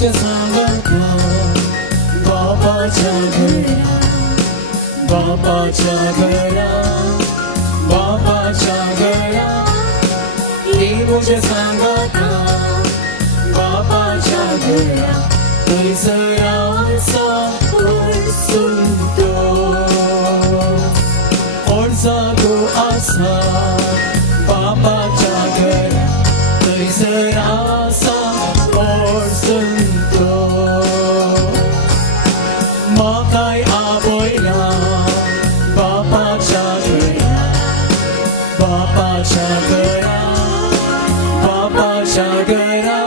मुझे सांगता बापाच्या घरा, बापाच्या घरा, बापाच्या घरा, ती मुझे सांगता बापाच्या घरा, थंयसरांचो सुंतो ओळसा तूं आसा बापाच्या घरा, थंयसरांचो सुंतो म्हाकाय आपयला बापाच्या घरा, बापाच्या घरा, बापाच्या घरा,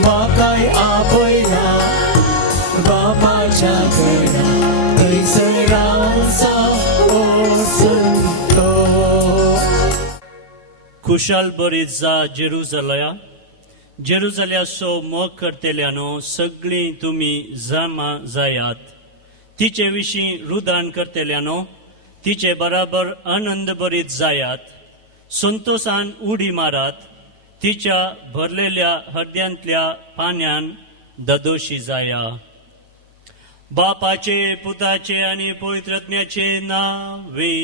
म्हाकाय आपयला बापाच्या घरा, थंयसरांचो सुंतो. खुशाल बरीच जा जेरुसलया, जेरुसल्याचो मोग करतेल्यानो सगळीं तुमी जमा जायात. तिचे विशीं रुदान करतेल्यानो तिचे बराबर आनंद बरीत जायात. संतोषान उडी मारात, तिच्या भरलेल्या हृदयांतल्या पाण्यान ददोशी जाया. बापाचे, पुताचे आणि पवित्रात्म्याचे नावे.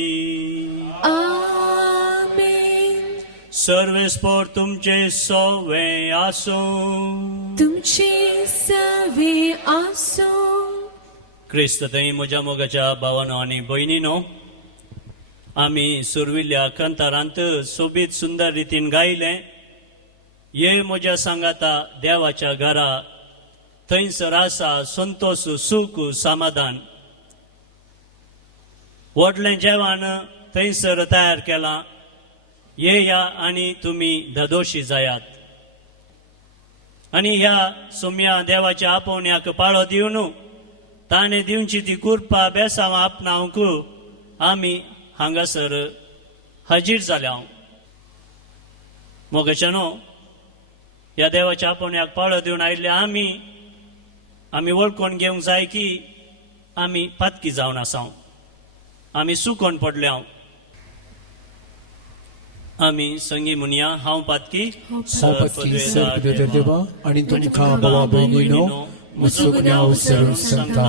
सर्वेस्पर तुमचे सवे आसो, तुमचे सवे आसो. क्रिस्त थंय म्हज्या मोगाच्या भावानो आनी भयणीनो, आमी सुरविल्ल्या कंतारांत सोबीत सुंदर रितीन गायलें. ये म्हज्या सांगाता देवाच्या घरा, थंयसर आसा संतोष, सुख, समाधान. व्हडलें जेवण थंयसर तयार केलां. येया आनी तुमी ददोशी जायात. आनी ह्या सोम्या देवाच्या आपोवण्याक पाळो दिवन ताणे दिवची ती कुरपा बेसांव आपणावंक आमी हांगासर हजीर जाल्या. मोगाच्यानो, ह्या देवाच्या आपोवण्याक पाळो दिवन आयिल्ले आमी वळखून घेवंक जाय की आमी पातकी जावन आसाव, आमी सुकोवन पडल्या. आमी संगी म्हणया, हांव पातकी सर देवा आनी तुमकां भावा भयणीनो, मुसुगण्या उसरून सांगता,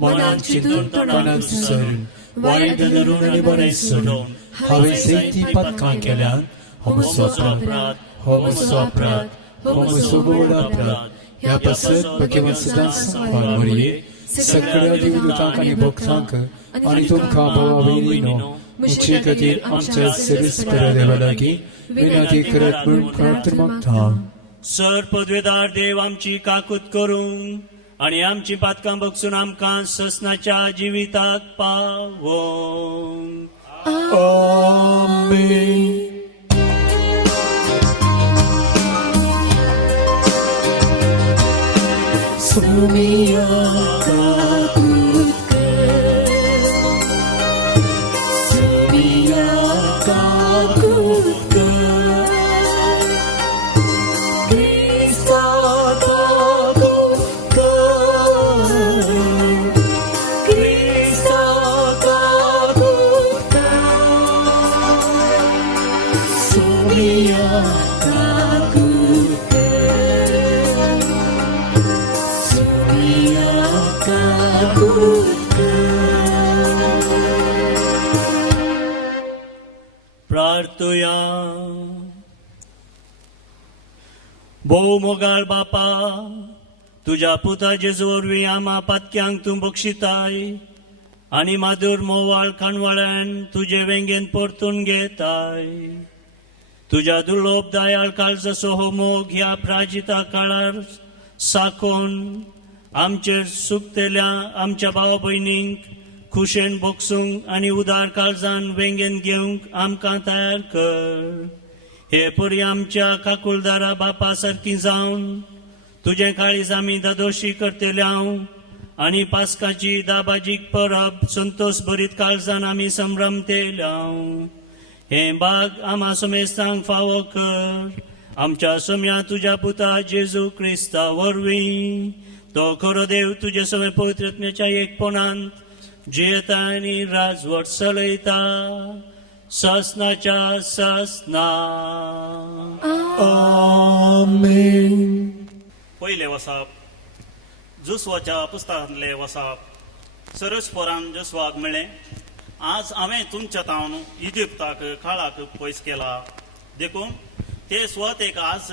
मनान चिंतून तोंडान सुसरून, वायट धरून आनी बरें सोडून हांवें सैती पातकां केल्यात. हो म्हजो अपराध, हो म्हजो अपराध, हो म्हजो गोड अपराध. ह्या पसत भगवान सदांच सांबाळ मरये सगळ्या देवदूतांक आनी भक्तांक आनी तुमकां भावा भयणीनो, मुझे खातीर आमच्या सर्वेस्पर देवा लागीं विनंती करत म्हूण प्रार्थना मागता. सर पदवेदार देव, आमची काकूत करूं आनी आमची पातकां बगसून आमकां ससनाच्या जिविताक पावो. आमेन. सोमिया काकूत कर, सोमिया काकूत कर, क्रिस्ता काकूत कर, क्रिस्ता काकूत कर, सोमिया काकूत कर, सोमिया काकूत कर. प्रार्थया. भोव मोगाळ बापा, तुझ्या पुता जेजू वरवीं आमा पातक्यांक तूं बक्षिताय आनी मादूर मोवाळ काणवाळ्यान तुजे वेंगेन परतून घेताय. तुझ्या दुर्लभ दयाळ काळजाचो हो मोग ह्या प्राजिता काळार साकोन आमचेर सुकतेल्या आमच्या भाव भयणींक खुशेन भोगसूंक आनी उदार काळजान वेंगेन घेवंक आमकां तयार कर. हे परी आमच्या काकुलदारा बापा सारकी जावन तुझे काळीज आमी ददोशी करतेल्याव आनी पास्काची दाबाजीक परब संतोष भरीत काळजान आमी संभ्रमतेल्याव. हे बाग आमा समेस्तांक फावो कर. आमच्या सोम्या तुझ्या पुता जेजू क्रिस्ता वरवीं तो खरो देव तुजे सगळे पवित्रत्म्याच्या एकपणांत जियेता आनी राजवट चलयता ससनाच्या ससना. आमेन. पयले वसप जुस्वाच्या पुस्तकांतले वसप सरस्पोरान जुस्वाक म्हळें, आज हांवें तुमच्या तावन इजिप्ताक काळाक पयस केला. देखून ते स्वतेक आज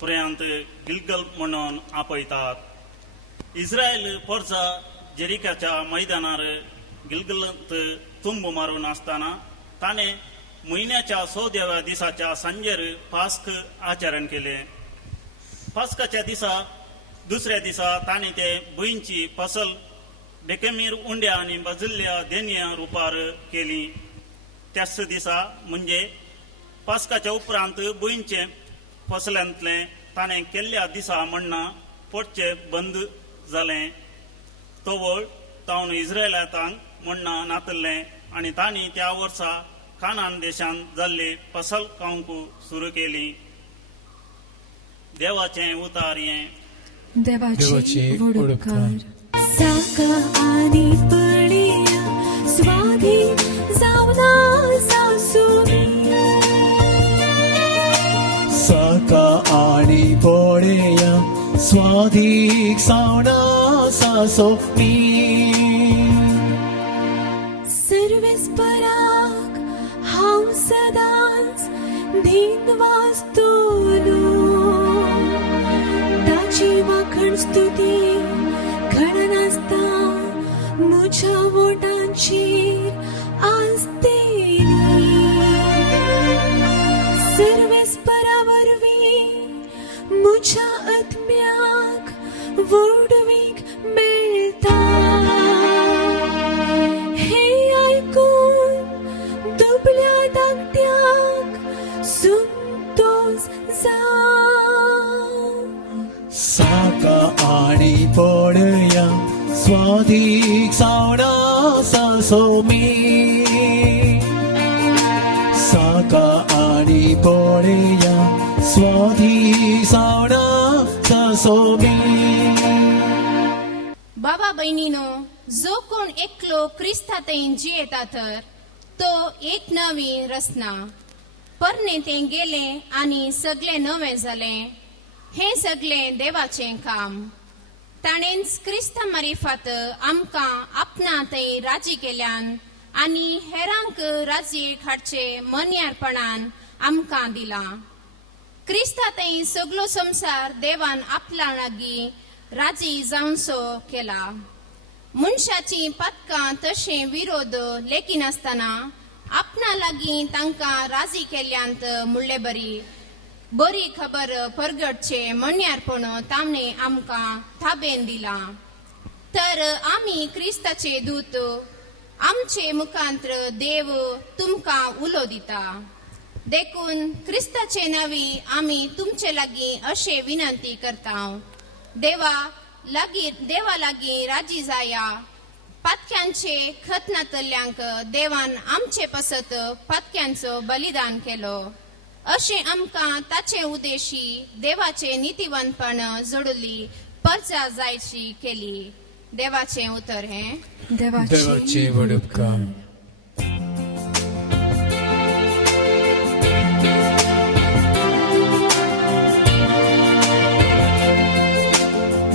पर्यंत गिलगल म्हणून आपयतात. इस्रायल पोरचा जेरिकाच्या मैदानार गिलगलांत तुंब मारून असताना ताणें म्हयन्याच्या 16व्या दिसाच्या सांजेर पास्क आचरण केले. पास्काच्या दिसा दुसऱ्या दिसा ताणें ते भुंयची फसल बेकमीर उंड्या आनी बाजिल्ल्या देन्या रुपार केली. त्याच दिसा म्हणजे पास्काच्या उपरांत भुंयचे फसलांतले ताणें केल्ल्या दिसा म्हणना पोटचे बंद जालें. तोवळ तावन इस्रायलांतांक म्हणना नातल्लें आनी तांणी त्या वर्सा कानान देशांत जाल्ली फसल खावंक सुरू केली. देवाचें उतार हें. देवाचे वडोपकार. साका आनी पळया स्वाधीन जावना सासुमी. साका आणि पोळेया स्वाधीक सावना सासो मी. सर्वेस्पराक हांव सदांच धीन वाचतलो. ताची वाखण स्तुती घडनासता म्हज्या ओठांचेर आसतली. सर्वेस्परा वरवीं म्हज्या आत्म्याक वडवीक मेळटा. हे आयकून दुबळ्या धाकट्याक संतोष जावं. साका आणि पोळेया स्वाधीक सावना सासो मी. साका आणि पोळेया स्वाधीक सावना सासो मी. बाबा बहिणीनो, जो कोण एकलो क्रिस्तातेन जियेता तर तो एक नवी रचना. परने ते गेले आनी सगळे नवे जाले. हे सगळे देवाचे काम. ताणेंच क्रिस्ता मारिफात आमकां आपणा थंय राजी केल्यान आनी हेरांक राजयेक हाडचे मन्यारपणान आमकां दिला. क्रिस्ता थंय सगळो संसार देवान आपल्या लागीं राजी जावंसो केला. मनशाची पथकां तशें विरोध लेकीन आसतना आपणा लागीं तांकां राजी केल्यांत म्हणले बरी खबर परगटचे मन्यारपण तामणे आमकां थाबेन दिला. तर आमी क्रिस्ताचे दूत आमचे मुखांत्र देव तुमकां उलो दिता. देखून क्रिस्ताचे नवी आमी तुमचे लागीं अशें विनंती करता, देवा लागीं राजी जाया. पातक्यांचे खतनातल्यांक देवान आमचे पसत पातक्यांचो बलिदान केलो. अशें आमकां ताचे उद्देशी देवाचे नितीवंतपण जोडली परजा जायची केली. देवाचे उतर हें. देवाचे वडोपकार.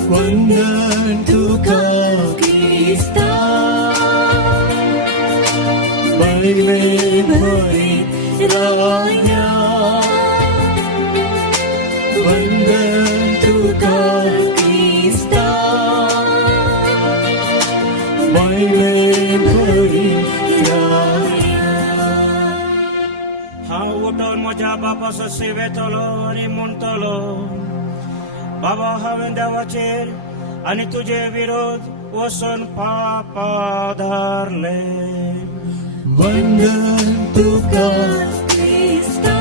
वंदन तुका क्रिस्ता, महिमे भरी राया. वंदन तुका क्रिस्ता, महिमे भरी राया. हांव उठोन म्हज्या बापाचो सेवेतलो आनी म्हणटलो, बाबा हांवें देवाचेर आनी तुजे विरोध वचून पापा धारले. वंदन तुका क्रिस्ता,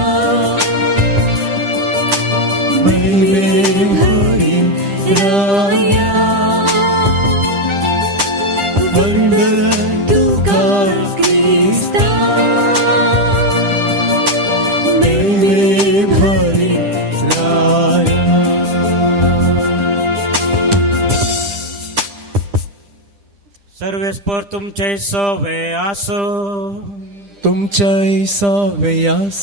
महिमे भरी राया. वंदन तुका क्रिस्ता, महिमे भरी राया. सर्वेस्पर तुमचे सवे आसो. तुमच्या सवयास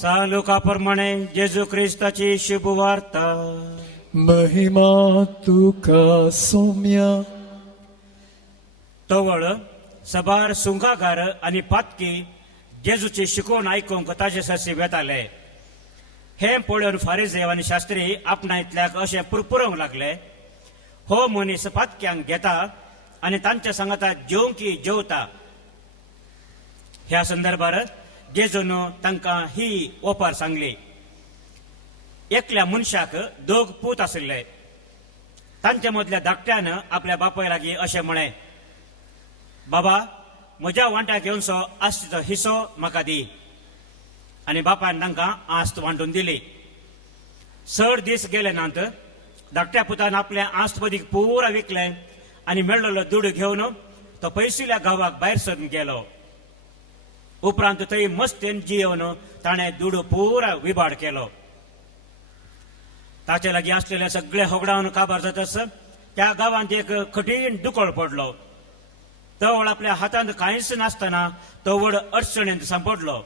सालुका प्रमाणे जेजू क्रिस्ताची शुभ वार्ता. महिमा तुका सौम्या. तवळ सबार सुंगागार आनी पातकी जेजूची शिकवण आयकूंक ताजे ससी वेताले. हे पळोवन फारिजेव आनी शास्त्री आपणायतल्याक अशें पुरपुरोंक लागले. हो मनीस पातक्यांक घेता आनी तांच्या सांगाता जेवंकी जेवता. ह्या संदर्भात जेजून तांकां ही ओपार सांगली. एकल्या मनशाक 2 पूत आशिल्ले. तांच्या मदल्या धाकट्यान आपल्या बापाय लागीं अशें म्हळें, बाबा, म्हज्या वांट्याक येवनसो आस्तीचो हिस्सो म्हाका दी. आनी बापायन तांकां आस्त वांटून दिली. 6 दीस गेले नांत धाकट्या पुतान आपलें आस्त पदीक पुरा विकलें आनी मेळ्ळलो दूड घेवन तो पयसुल्या गांवाक भायर सरून गेलो. उपरांत थंय मस्तेन जियेवन ताणें दूड पुरा विबाड केलो. ताचे लागीं आसलेले सगळे होगडावन काबार जातस त्या गांवांत एक कठीण दुकोळ पडलो. तो व्हड आपल्या हातांत कांयच नासतना तो व्हड अडचणेंत सांपडलो.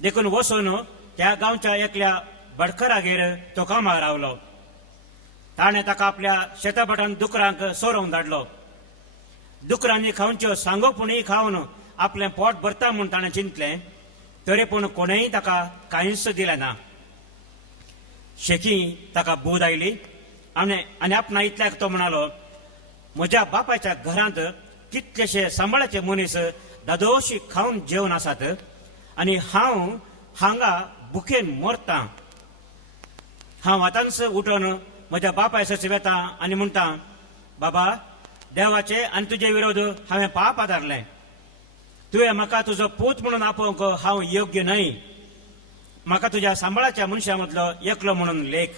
देखून वचून त्या गांवच्या एकल्या बडकरागेर तो कामाक रावलो. ताणें ताका आपल्या शेतापटांत दुकरांक सोरोंक धाडलो. दुकरांनी खावच्यो सांगोपुणी खावन आपलें पोट भरता म्हूण ताणें चिंतलें, तरी पूण कोणेय ताका कांयच दिलें ना. शेकी ताका बूद आयली आनी आपणा इतल्याक तो म्हणालो, म्हज्या बापायच्या घरांत कितलेशे सांबाळाचे मनीस दादोशी खावन जेवन आसात आनी हांव हांगा भुकेन मरतां. हांव आतांच उठोन म्हज्या बापाय ससी वेता आनी म्हणटा, बाबा, देवाचे आनी तुजे विरोध हांवें पाप आदारलें. तुवें म्हाका तुजो पूत म्हणून आपोवंक हांव योग्य न्हय. म्हाका तुज्या सांबाळाच्या मनशा मदलो एकलो म्हणून लेख.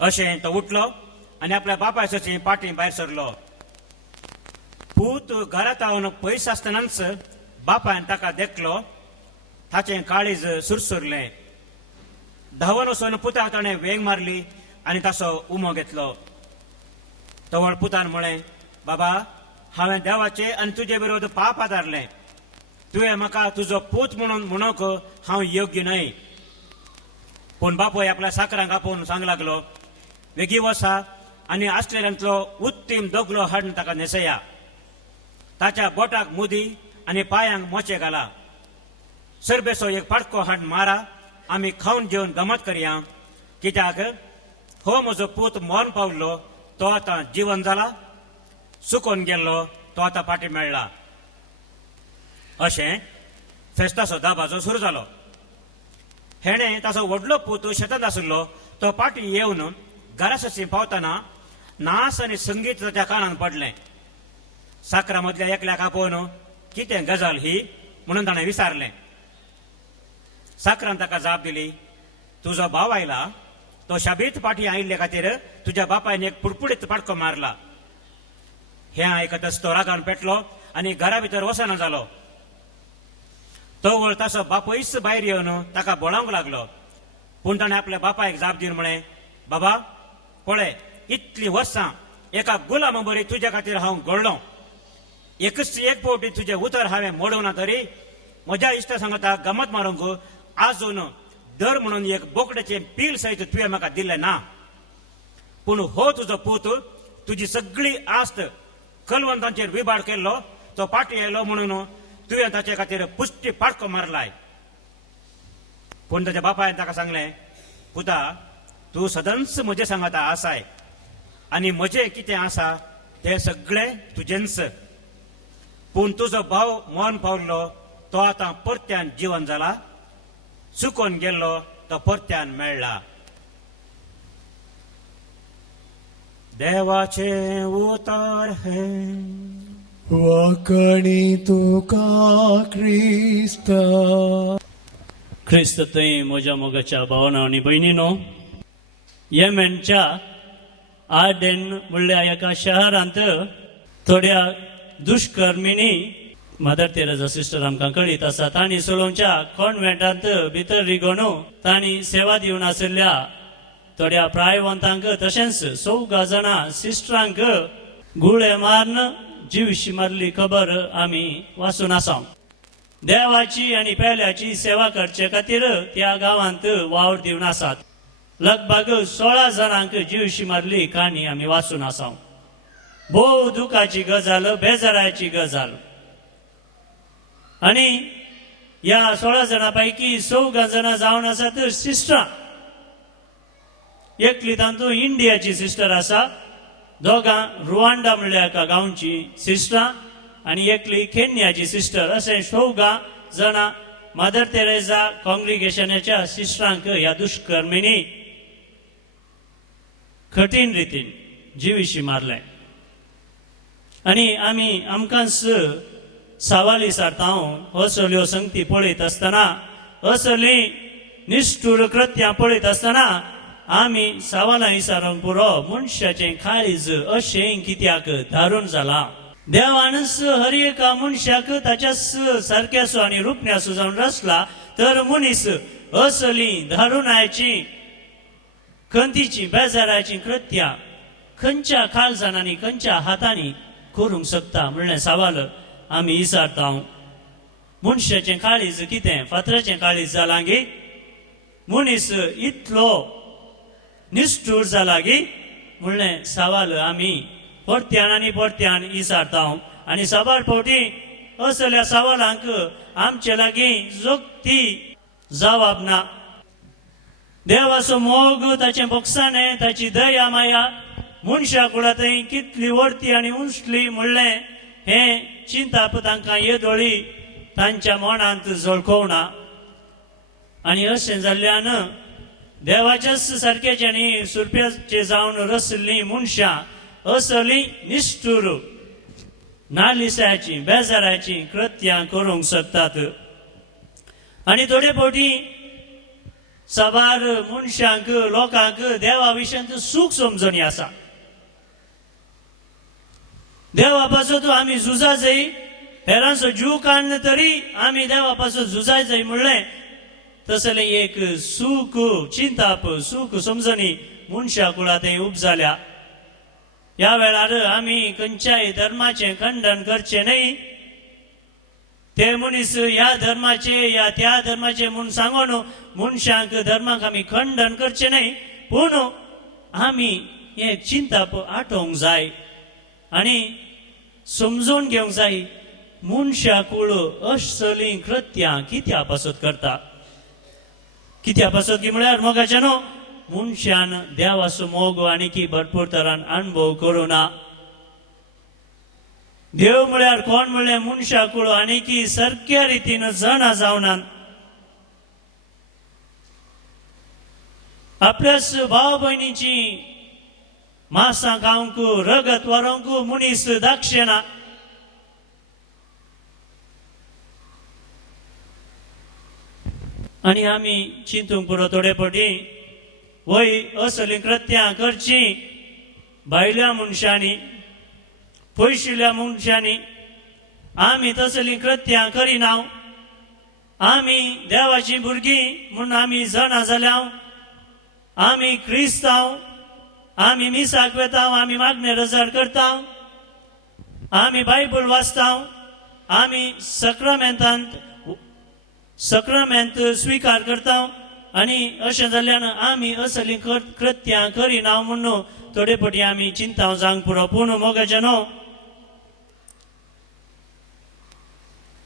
अशें तो उठलो आनी आपल्या बापाय ससी पाटी भायर सरलो. पूत घरांत आवन पयस आसतनाच बापायन ताका देखलो. ताचें काळीज सुरसुरलें. धांवन वचून पुताक ताणें वेंग मारली आनी ताचो उमो घेतलो. तवळ पुतान म्हळें, बाबा, हांवें देवाचे आनी तुजे विरोध पाप आदारलें. तुवें म्हाका तुजो पूत म्हणून म्हणूंक हांव योग्य न्हय. पूण बापूय आपल्या साकरांक आपोवन सांग लागलो, वेगी वसा आनी आसलेल्यांतलो उत्तीम दोगलो हाडून ताका न्हेसया. ताच्या बोटाक मुदी आनी पांयांक मोचे घाला. सरबेसो एक पाडको हाडून मारा. आमी खावन जेवन गमत करया. कित्याक हो म्हजो पूत मरण पावल्लो, तो आतां जीवन जाला. सुकोवन गेल्लो, तो आतां फाटीं मेळ्ळा. अशें फेस्ताचो दाबाजो सुरू जालो. हेणें ताचो व्हडलो पूत शेतांत आशिल्लो तो फाटीं येवन घरा ससी पावतना नास आनी संगीत ताच्या कानांत पडलें. साकरा मदल्या एकल्याक आपोवन कितें गजाल ही म्हणून ताणें विचारलें. साकरान ताका जाप दिली, तुजो भाव आयला. तो शाबीत फाटीं आयिल्ले खातीर तुज्या बापायन एक पुडपुडीत पाडको मारला. हें आयकतच तो रागान पेटलो आनी घरा भितर वचना जालो. तो वळ ताचो बापूयच भायर येवन ताका बोलावंक लागलो. पूण ताणें आपल्या बापायक जाप दिवन म्हळें, बाबा, पळय, इतलीं वर्सां एका गुलामा बरी तुज्या खातीर हांव घडलो. एकच एक फावटी तुजें उतर हांवें मोडूना तरी म्हज्या इश्टा सांगता गमत मारूंक आजून दर म्हणून एक बोकड्याचें पील सयत तुवें म्हाका दिल्लें ना. पूण हो तुजो पूत तुजी सगळी आस्त कलवंतांचेर विबाड केल्लो. तो फाटीं आयलो म्हणून तुवें ताचे खातीर पुश्टी पाडको मारलाय. पूण ताच्या बापायन ताका सांगलें, पुता, तूं सदांच म्हजे सांगाता आसाय आनी म्हजें कितें आसा तें सगळें तुजेंच. पूण तुजो भाव मरण पावल्लो, तो आतां परत्यान जीवन जाला. सुकोवन गेल्लो, तो परत्यान मेळ्ळा. देवाचे उतर हे वाकणी तुका क्रिस्ता. ख्रिस्त थंय म्हज्या मोगाच्या भावना आनी भयणीनो, येमेनच्या आर्डेन म्हणल्या एका शहरांत थोड्या दुष्कर्मिणी मदर तेरेसा सिस्टर आमकां कळीत आसा. तांणी सोलोंच्या कॉन्व्हेंटांत भितर रिगोन तांणी सेवा दिवन आशिल्ल्या थोड्या प्रायवंतांक तशेंच 14 जाणां सिस्टरांक गुळे मारून जीवशी मारली खबर आमी वाचून आसा. देवाची आनी पेल्याची सेवा करचे खातीर त्या गांवांत वावर दिवन आसात. लगभग 16 जाणांक जीवशी मारली काणी आम्ही वाचून आसा. भोव दुखाची गजाल, बेजाराची गजाल. आणि या 16 जाणांपैकी 14 जाणां जावन आसा तर सिस्टरां. एकली तांतूं इंडियाची सिस्टर आसा, दोगां रुवांडा म्हणल्या एका गांवची सिस्टरां आणि एकली केन्याची सिस्टर. असे 14 जाणां मदर तेरेसा कॉंग्रिगेशनाच्या सिस्टरांक ह्या दुष्कर्मिणी कठीण रितीन जिवीशी मारले. आणि आमी आमकांच सवाल विचारता, असल्यो संगती पळयत आसतना, असली निष्ठूर कृत्यां पळयत आसतना आमी सवालां विचारूंक पुरो मनशाचें काळीज अशें कित्याक दारूण जाला. देवानच हर एका मनशाक ताच्या सारक्यासो आनी रुपण्यासो जावन रचला, तर मनीस असली दारुणाची, खंतीची, बेजाराची कृत्यां खंयच्या काळजांनी खंयच्या हातांनी करूंक शकता म्हणलें सवाल आमी विचारता. मनशाचें काळीज कितें? फातराचें काळीज जालां गी? मनीस इतलो निष्ठूर जाला गी? म्हणलें सवाल आमी परत्यान आनी परत्यान विचारता. आनी साबार फावटी असल्या सवालांक आमचे लागीं जोगती जबाब ना. देवाचो मोग, ताचें बक्षाणें, ताची दया माया मनशा कुळांतय कितली व्हडती आनी उंचली म्हणलें हें चिंताप तांकां येदोळी तांच्या मनांत झळकोवना. आनी अशें जाल्ल्यान देवाच्याच सारक्याचे आनी सुरप्याचे जावन रचल्लीं मनशां असली निष्ठूर, नालिसाची, बेजाराची कृत्यां करूंक शकतात. आनी थोडे फावटी साबार मनशांक, लोकांक देवा विशयांत सूख समजणी आसा. देवा पासत आमी झुजा जाय, हेरांचो जीव काडन तरी आमी देवा पासत झुजाय जाय म्हणलें तसलें एक सूख, चिंताप, सूख समजणी मनशा कुळांतय उपजाल्या. ह्या वेळार आमी खंयच्याय धर्माचें खंडन करचें न्हय. ते मनीस ह्या धर्माचे या त्या धर्माचे म्हूण सांगून मनशांक, धर्माक आमी खंडन करचें न्हय, पूण आमी हें चिंताप आटोवंक जाय आनी समजून घेवंक जाय मनशा कुळ असलीं कृत्यां कित्या पासत करता. कित्या पासत की म्हळ्यार मोगाचें न्हू, मनशान देवाचो मोग आनीकी भरपूर तरान अणभव करूं ना. देव म्हळ्यार कोण म्हणलें मनशा कुळ आनीकी सारक्या रितीन जाणा जावनात. आपल्याच भाव भयणीची मांसां खावंक, रगत व्हरोंक मनीस दाखचेना. आनी आमी चिंतूंक पुरो थोडे फावटी वय असलीं कृत्यां करची भायल्या मनशांनी, पयशिल्ल्या मनशांनी. आमी तसलीं कृत्यां करिना. आमी देवाची भुरगीं म्हूण आमी जाणा जाल्या. आमी क्रिस्तांव, आमी मिसाक वेता, आमी मागणे रजड करता, आमी बायबल वाचता, आमी सक्रामेंत स्विकार करता. आनी अशें जाल्ल्यान आमी असलीं कृत्यां करिना म्हणून थोडे फावटी आमी चिंता जावंक पुरो. पूण मोगाचें न्हू,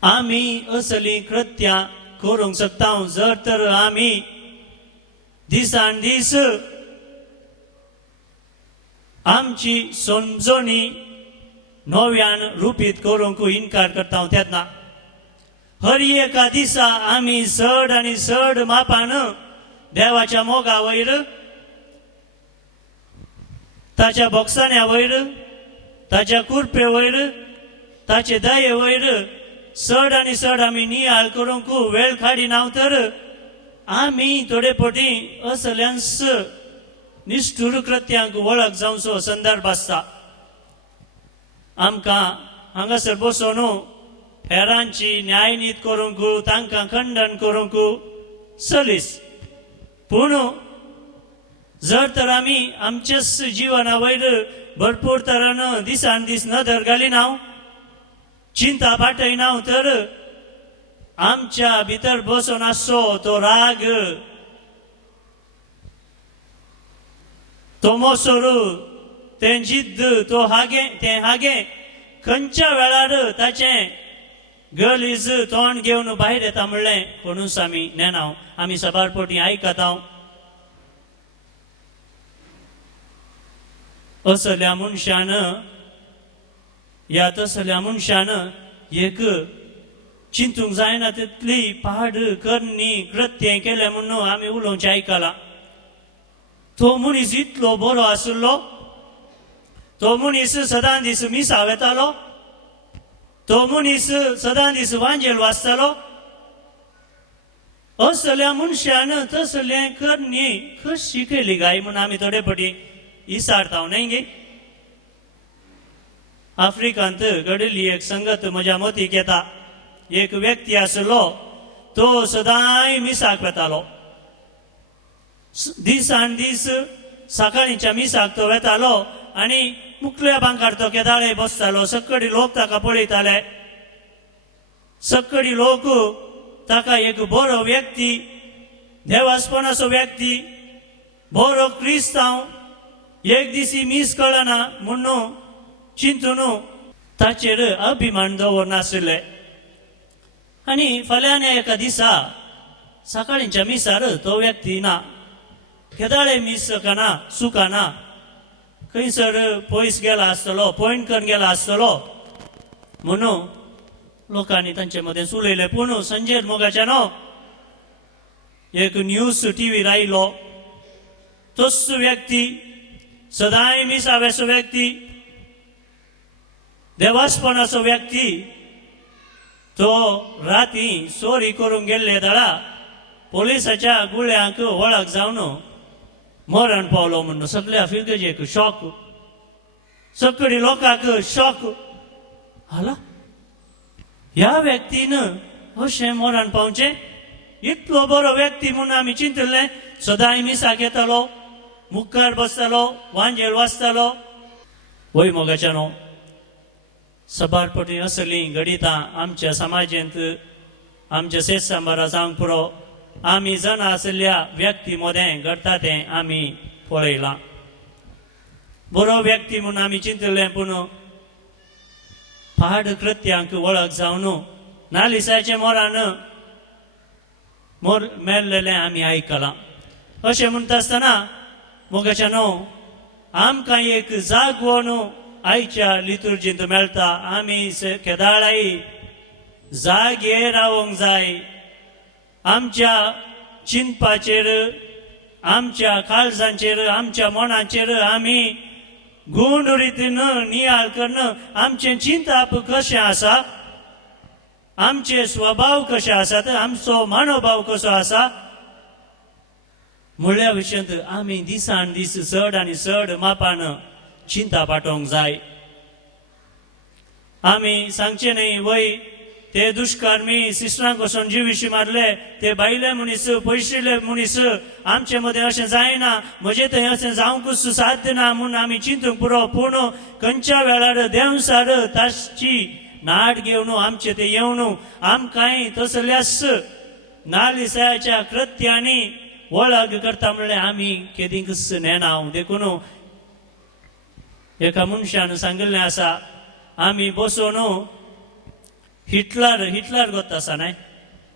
आमी असलीं कृत्यां करूंक शकता जर तर आमी दिसान दीस आमची समजणी नव्यान रुपीत करूंक इन्कार करता. तेन्ना हर एका दिसा आमी चड आनी चड मापान देवाच्या मोगा वयर, ताच्या बक्षाण्या वयर, ताच्या कुरपे वयर, ताचे दये वयर चड आनी चड आमी नियाळ करूंक वेळ काडिना. तर आमी थोडे फावटी असल्यांच निष्ठूर कृत्यांक वळख जावचो संदर्भ आसता. आमकां हांगासर बसोन हेरांची न्यायनीत करूंक, तांकां खंडन करूंक सलीस. पूण जर तर आमी आमच्याच जिवना वयर भरपूर तरान दिसान दीस नदर घालिना, चिंता पाटयना, तर आमच्या भितर बसोन आसचो तो राग, तो मोसोरू ते जिद्द तो हागे खंयच्या वेळार ताचे गलीज तोंड घेवन भायर येता म्हणलें कोणूच आमी नेनाव आमी सबारपोटी आयकताव असल्या मनशान या तसल्या मनशान एक चिंतूंक जायना तितली पाड करणी कृत्य केले म्हणून आमी उलोवचें आयकलां तो मनीस इतलो बरो आसलो तो मनीस सदां दीस मिसाव येतालो तो मनीस सदां दीस वांजेल वाचतालो असल्या मनशान तसलें करणी कशी केली गाय म्हणून आमी थोडे फावटी इसारता न्ही गे आफ्रिकांत घडिल्ली एक संगत म्हज्या मतीक येता एक व्यक्ती आसलो तो सदांय मिसाक वेतालो दिसान दीस सकाळींच्या मिसाक तो वेतालो आनी मुखल्या बांकार तो केदाळे बसतालो सक्कडी लोक ताका पळयताले सक्कडी लोक ताका एक बरो व्यक्ती देवास्पणाचो व्यक्ती बरो क्रिस्तांव एक दिसी मीस कळना म्हणून चिंतून ताचेर अभिमान दवरनासले आनी फाल्यां एका दिसा सकाळींच्या मिसार तो व्यक्ती ना केदाळे मीस सकना सुकाना खंयसर पयस गेला आसतलो पॉयंट करून गेला आसतलो म्हणून लोकांनी तांचे मदें उलयलें पूण संजेर मोगाच्यानो एक न्यूज टीव्हीर आयलो तोच व्यक्ती सदांय मिसाव्याचो व्यक्ती देवास्पणाचो व्यक्ती तो राती चोरी करून गेल्ले दाळा पोलिसाच्या गुळ्यांक वळख जावन मरण पावलो म्हणून सगळ्या फिरगेजेक शॉक सकडी लोकांक शॉक हाला ह्या व्यक्तीन अशें मरण पावचें इतलो बरो व्यक्ती म्हणून आमी चिंतलें सदांय मिसाक येतालो मुखार बसतालो वांजेल वाचतालो वय मोगाच्यानो सबारपटी असली घडितां आमच्या समाजांत आमच्या सेज सांबारा जावंक पुरो आमी जण आसल्या व्यक्ती मदें घडटा तें आमी पळयलां बरो व्यक्ती म्हणून आमी चिंतलें पूण पाड कृत्यांक वळख जावन नालिसाचे मोरान मेल्लेलें आमी आयकलां अशें म्हणटा आसतना मोगाच्यानो आमकां एक जागवण आयच्या लितुर्जींत मेळटा आमी केदाळाय जागे रावंक जाय आमच्या चिंतपाचेर आमच्या काळजांचेर आमच्या मनाचेर आमी गूढ रितीन नियाळ करून आमचें चिंतप कशें आसा आमचे स्वभाव कशे आसात आमचो मनोभाव कसो आसा म्हणल्या विशयांत आमी दिसान दीस चड आनी चड मापान चिंता पाटोवंक जाय आमी सांगचे न्ही वय ते दुश्कर्मी सिस्टरांक वचून जीव मारले ते बायले मनीस पयशिल्ले मनीस आमचे मदें अशें जायना म्हजे थंय अशें जावंकूच साध्य ना म्हूण आमी चिंतूंक पुरो पूण खंयच्या वेळार देवसार ताची नाड घेवन आमचे ते येवन आमकांय तसल्याच नालिसाच्या कृत्यांनी वळख करता म्हणल्यार आमी केदींकच नेनाव देखून एका मनशान सांगिल्लें आसा आमी बसून हिटलर गोत आसा न्हय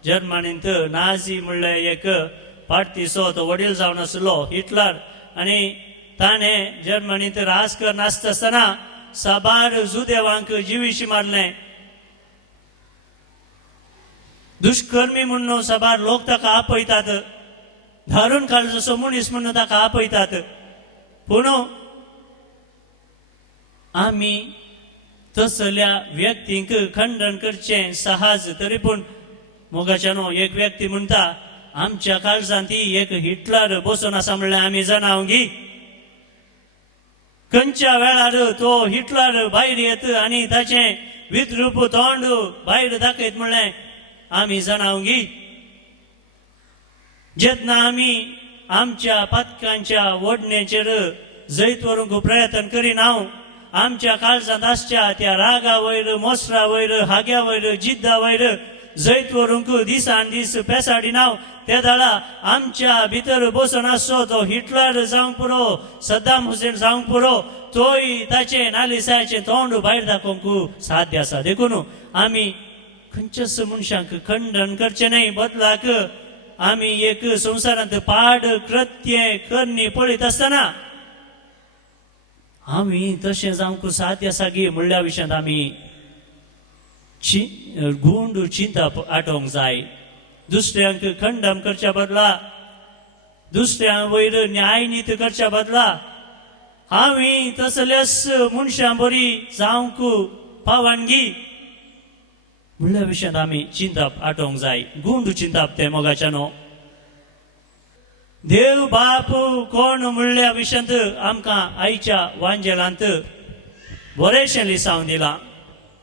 जर्मनींत नाझी म्हणल्यार एक पार्टीचो तो वडील जावन आसलो हिटलर आनी ताणें जर्मनींत राज करनासता आसतना साबार जुदेवांक जिवीशी मारलें दुष्कर्मी म्हणून साबार लोक ताका आपयतात धारून काळ जसो मनीस म्हणून ताका आपयतात पूण आमी तसल्या व्यक्तींक खंडन करचें सहज तरी पूण मोगाच्यानो एक व्यक्ती म्हणटा आमच्या काळजांत ती एक हिटलर बसून आसा म्हणल्यार आमी जाणावंगी खंयच्या वेळार तो हिटलर भायर येत आनी ताचें विद्रूप तोंड भायर दाखयत म्हणलें आमी जाणावंगी जेन्ना आमी आमच्या पातकांच्या ओडणेचेर जैत व्हरूंक प्रयत्न करिनाव आमच्या काळजांत आसच्या त्या रागा वयर मोसरा वयर हाग्या वयर जिद्दा वयर जैत वरूंक दिसान दीस पेसाडी नाव त्या दाळा आमच्या भितर बसून आसो तो हिटलर जावंक पुरो सद्दाम हुसेन जावंक पुरो तोय ताचे नालिसाचे तोंड भायर दाखोवंक साध्य आसा देखून आमी खंयच्याच मनशांक खंडन करचे न्हय बदलाक आमी एक संवसारांत पाड कृत्य करणी पळयत आसतना आमी तशें जावंक साध्य आसा गे म्हणल्या विशयांत आमी गुंड चिंता आटोवंक जाय दुसऱ्यांक खंडन करच्या बदला दुसऱ्यां वयर न्याय नीत करच्या बदला हांवें तसल्याच मनशां बरी जावंक पावणगी म्हणल्या विशयांत आमी चिंतप आटोवंक जाय गुंड चिंतप ते मोगाच्या न्हू देव बाप कोण म्हणल्या विशयांत आमकां आयच्या वांजेलांत बरेशें लिसांव दिलां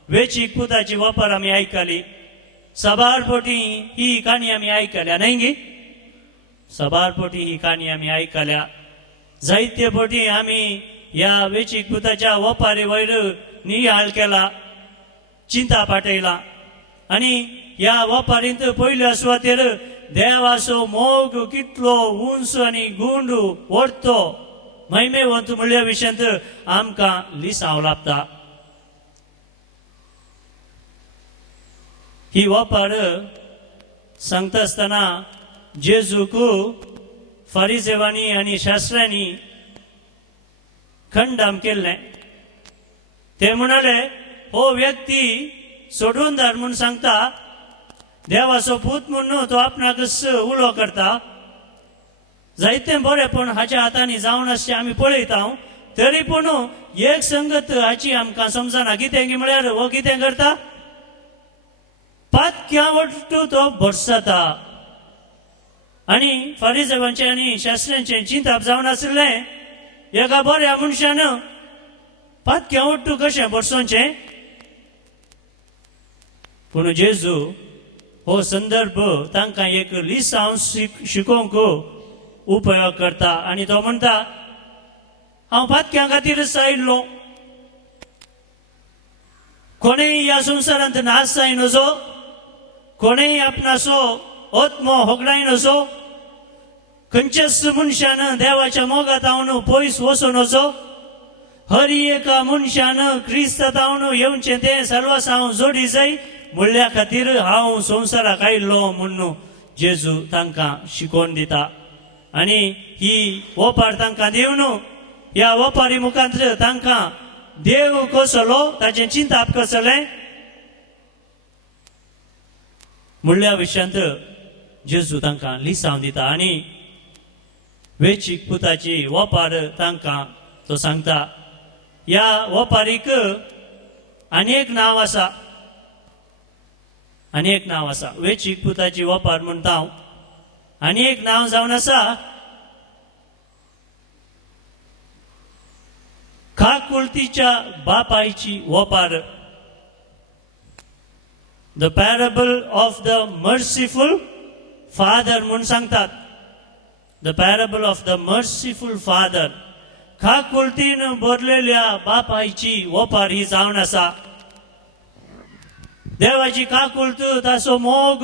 वेचीक पुताची वापर आमी आयकली सबारपोटी ही काणी आमी आयकल्या न्हय गे सबारपोटी ही काणी आमी आयकल्या जायते पोटी आमी ह्या वेचीक पुताच्या वापारी वयर नियाळ केला चिंता पाटयला आनी ह्या वापारींत पयल्या सुवातेर देवाचो मोग कितलो उंच आनी गुंड ओडतो महिमेवंत म्हणल्या विशयांत आमकां लिसांव लाभता ही वापर सांगता आसतना जेजूक फारिसेवांनी आनी शास्त्रांनी खंडन केल्लें ते म्हणाले हो व्यक्ती सोडून धाड म्हूण सांगता देवाचो पूत म्हूण न्हू तो आपणाकच उलो करता जायतें बरें पण हाच्या हातांनी जावन अशें आमी पळयता तरी पूण एक संगत हाची आमकां समजना कितें गी म्हळ्यार हो कितें करता पातक्या वट्टू तो भरसता आनी फारिसेवांचे आनी शास्त्रांचे चिंतप जावन आसलें एका बऱ्या मनशान पातक्या वट्टू कशें भरसोवचें पूण जेजू हो संदर्भ तांकां एक लिसांव शिकोवंक उपयोग करता आनी तो म्हणटा हांव पातक्यां खातीरच आयिल्लो कोणेय ह्या संवसारांत नाश जाय नजो कोणेय आपणाचो आत्मो होगडाय नजो खंयच्याच मनशान देवाच्या मोगात हांव पयस वचूं नजो हर एका मनशान क्रिस्तांत हांव येवचें तें सर्वांस हांव जोडी जाय म्हणल्या खातीर हांव संवसाराक आयिल्लो म्हणून जेजू तांकां शिकोवन दिता आनी ही वोपार तांकां दिवन ह्या वोपारी मुखांत तांकां देव कसलो ताचें चिंतप कसलें म्हणल्या विशयांत जेजू तांकां लिसांव दिता आनी वेचीक पुताची वोपार तांकां तो सांगता ह्या वोपारीक आनी एक नांव आसा आनी एक नांव आसा वेचीक पुताची वोपार म्हणटा हांव आनी एक नांव जावन आसा काकुळतीच्या बापायची वोपार the parable of the merciful father म्हूण सांगतात the parable of the merciful father काकुळतीन भरलेल्या बापायची वोपार ही जावन आसा देवाची काकुळत ताचो मोग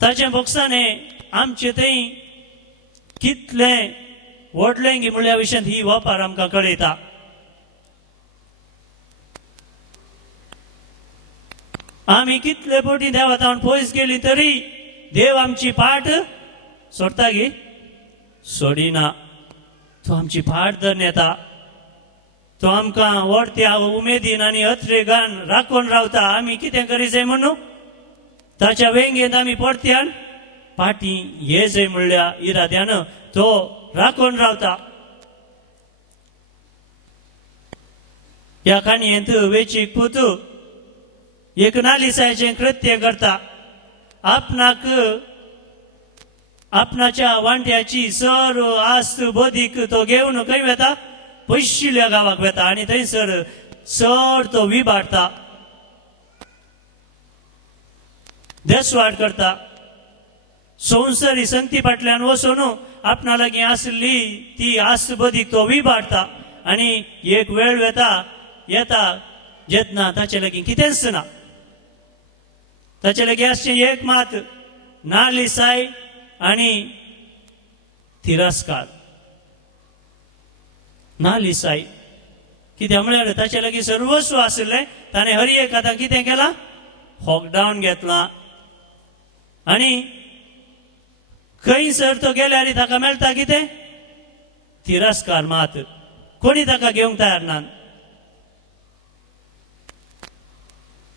ताचे बोगसाने आमचे थंय कितलें व्हडलें गी म्हणल्या विशयांत ही वोपार आमकां कळयता आमी कितले फावटी देवातावन पयस गेली तरी देव आमची पाट सोडता गे सोडिना तो आमची पाट धरून येता तो आमकां व्हडत्या उमेदीन आनी अथरेगान राखून रावता आमी कितें करी जाय म्हणून ताच्या वेंगेंत आमी परत्यान पाटी ये जाय म्हणल्या इराद्यान तो राखून रावता ह्या काणयेंत वेचीक पूत एक नालिसायेचें कृत्य करता आपणाक आपणाच्या वांट्याची सर आस्त बदीक तो घेवन खंय वेता पयशिल्ल्या गांवाक वेता आनी थंयसर सर तो विबाडटा देसवाड करता संवसारी संगती फाटल्यान वचून आपणा लागीं आसली ती आस्त बदीक तो विबाडटा आनी एक वेळ येता जेतना ताचे लागीं कितेंच ना ताचे लागीं आसचें एक मात नालिसाय आनी तिरस्कार. नालिसाय कित्याक म्हळ्यार ताचे लागीं सर्वस्व आसलें, ताणें हर एक आतां कितें केलां, हॉकडावन घेतला. आनी खंयसर तो गेल्यार ताका मेळटा कितें, तिरस्कार मात. कोणी ताका घेवंक तयार ना.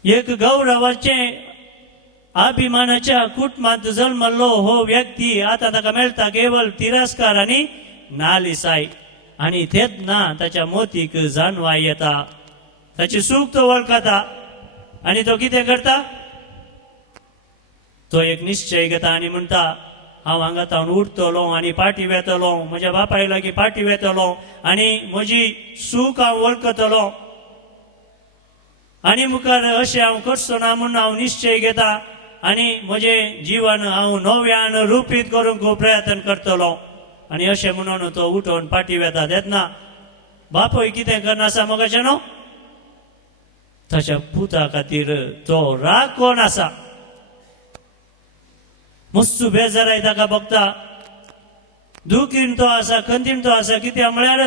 एक गौरवाचे अभिमानाच्या कुटुंबांत जल्मलो हो व्यक्ती आतां ताका मेळटा केवळ तिरस्कार आनी नालिसाय. आनी तेच ना ताच्या मोतीक जाणवाय येता, ताची सूख तो वळखता. आनी तो कितें करता, तो एक निश्चय घेता आनी म्हणटा हांव हांगातावन उठतलो आनी पाटी वेतलो, म्हज्या बापाय लागीं पाटी वेतलो आनी म्हजी सूख हांव वळखतलो. आनी मुखार अशें हांव करचो ना म्हूण हांव निश्चय घेता आनी म्हजें जीवन हांव नव्यान रुपीत करूंक प्रयत्न करतलो. आनी अशें म्हणून तो उठोवन पाटी वेता. तेन्ना बापूय कितें करना आसा मोगाचें न्हू, ताच्या पुता खातीर तो राखोन आसा. मस्त बेजाराय ताका बघता, दुखीन तो आसा, खंतीन तो आसा. कित्याक म्हळ्यार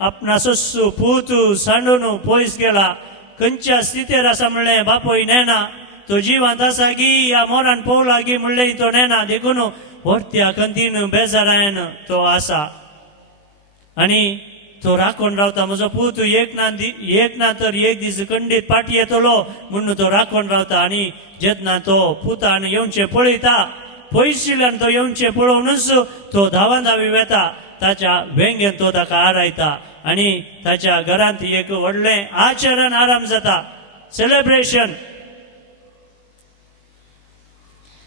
आपणा सस्सू पूत सांडून पयस गेला. खंयच्या स्थितीर आसा म्हणलें बापूय नेना. तो जिवंत आसा गी या मोरान पोवला गी म्हणलें तो नेना. देखून व्हरत्या खंतीन बेजारायन तो आसा. आनी तो राखोन रावता. म्हजो पूत एक ना तर एक दीस खंडीत पाटी येतलो म्हणून तो राखोन रावता. आनी जेन्ना तो पुतान येवचें पळयता, पयशिल्ल्यान तो येवचें पळोवनूच तो धांवा धांवी वेता. ताच्या वेंगेन तो ताका आरायता आनी ताच्या घरांत एक व्हडलें आचरण आराम जाता, सेलेब्रेशन.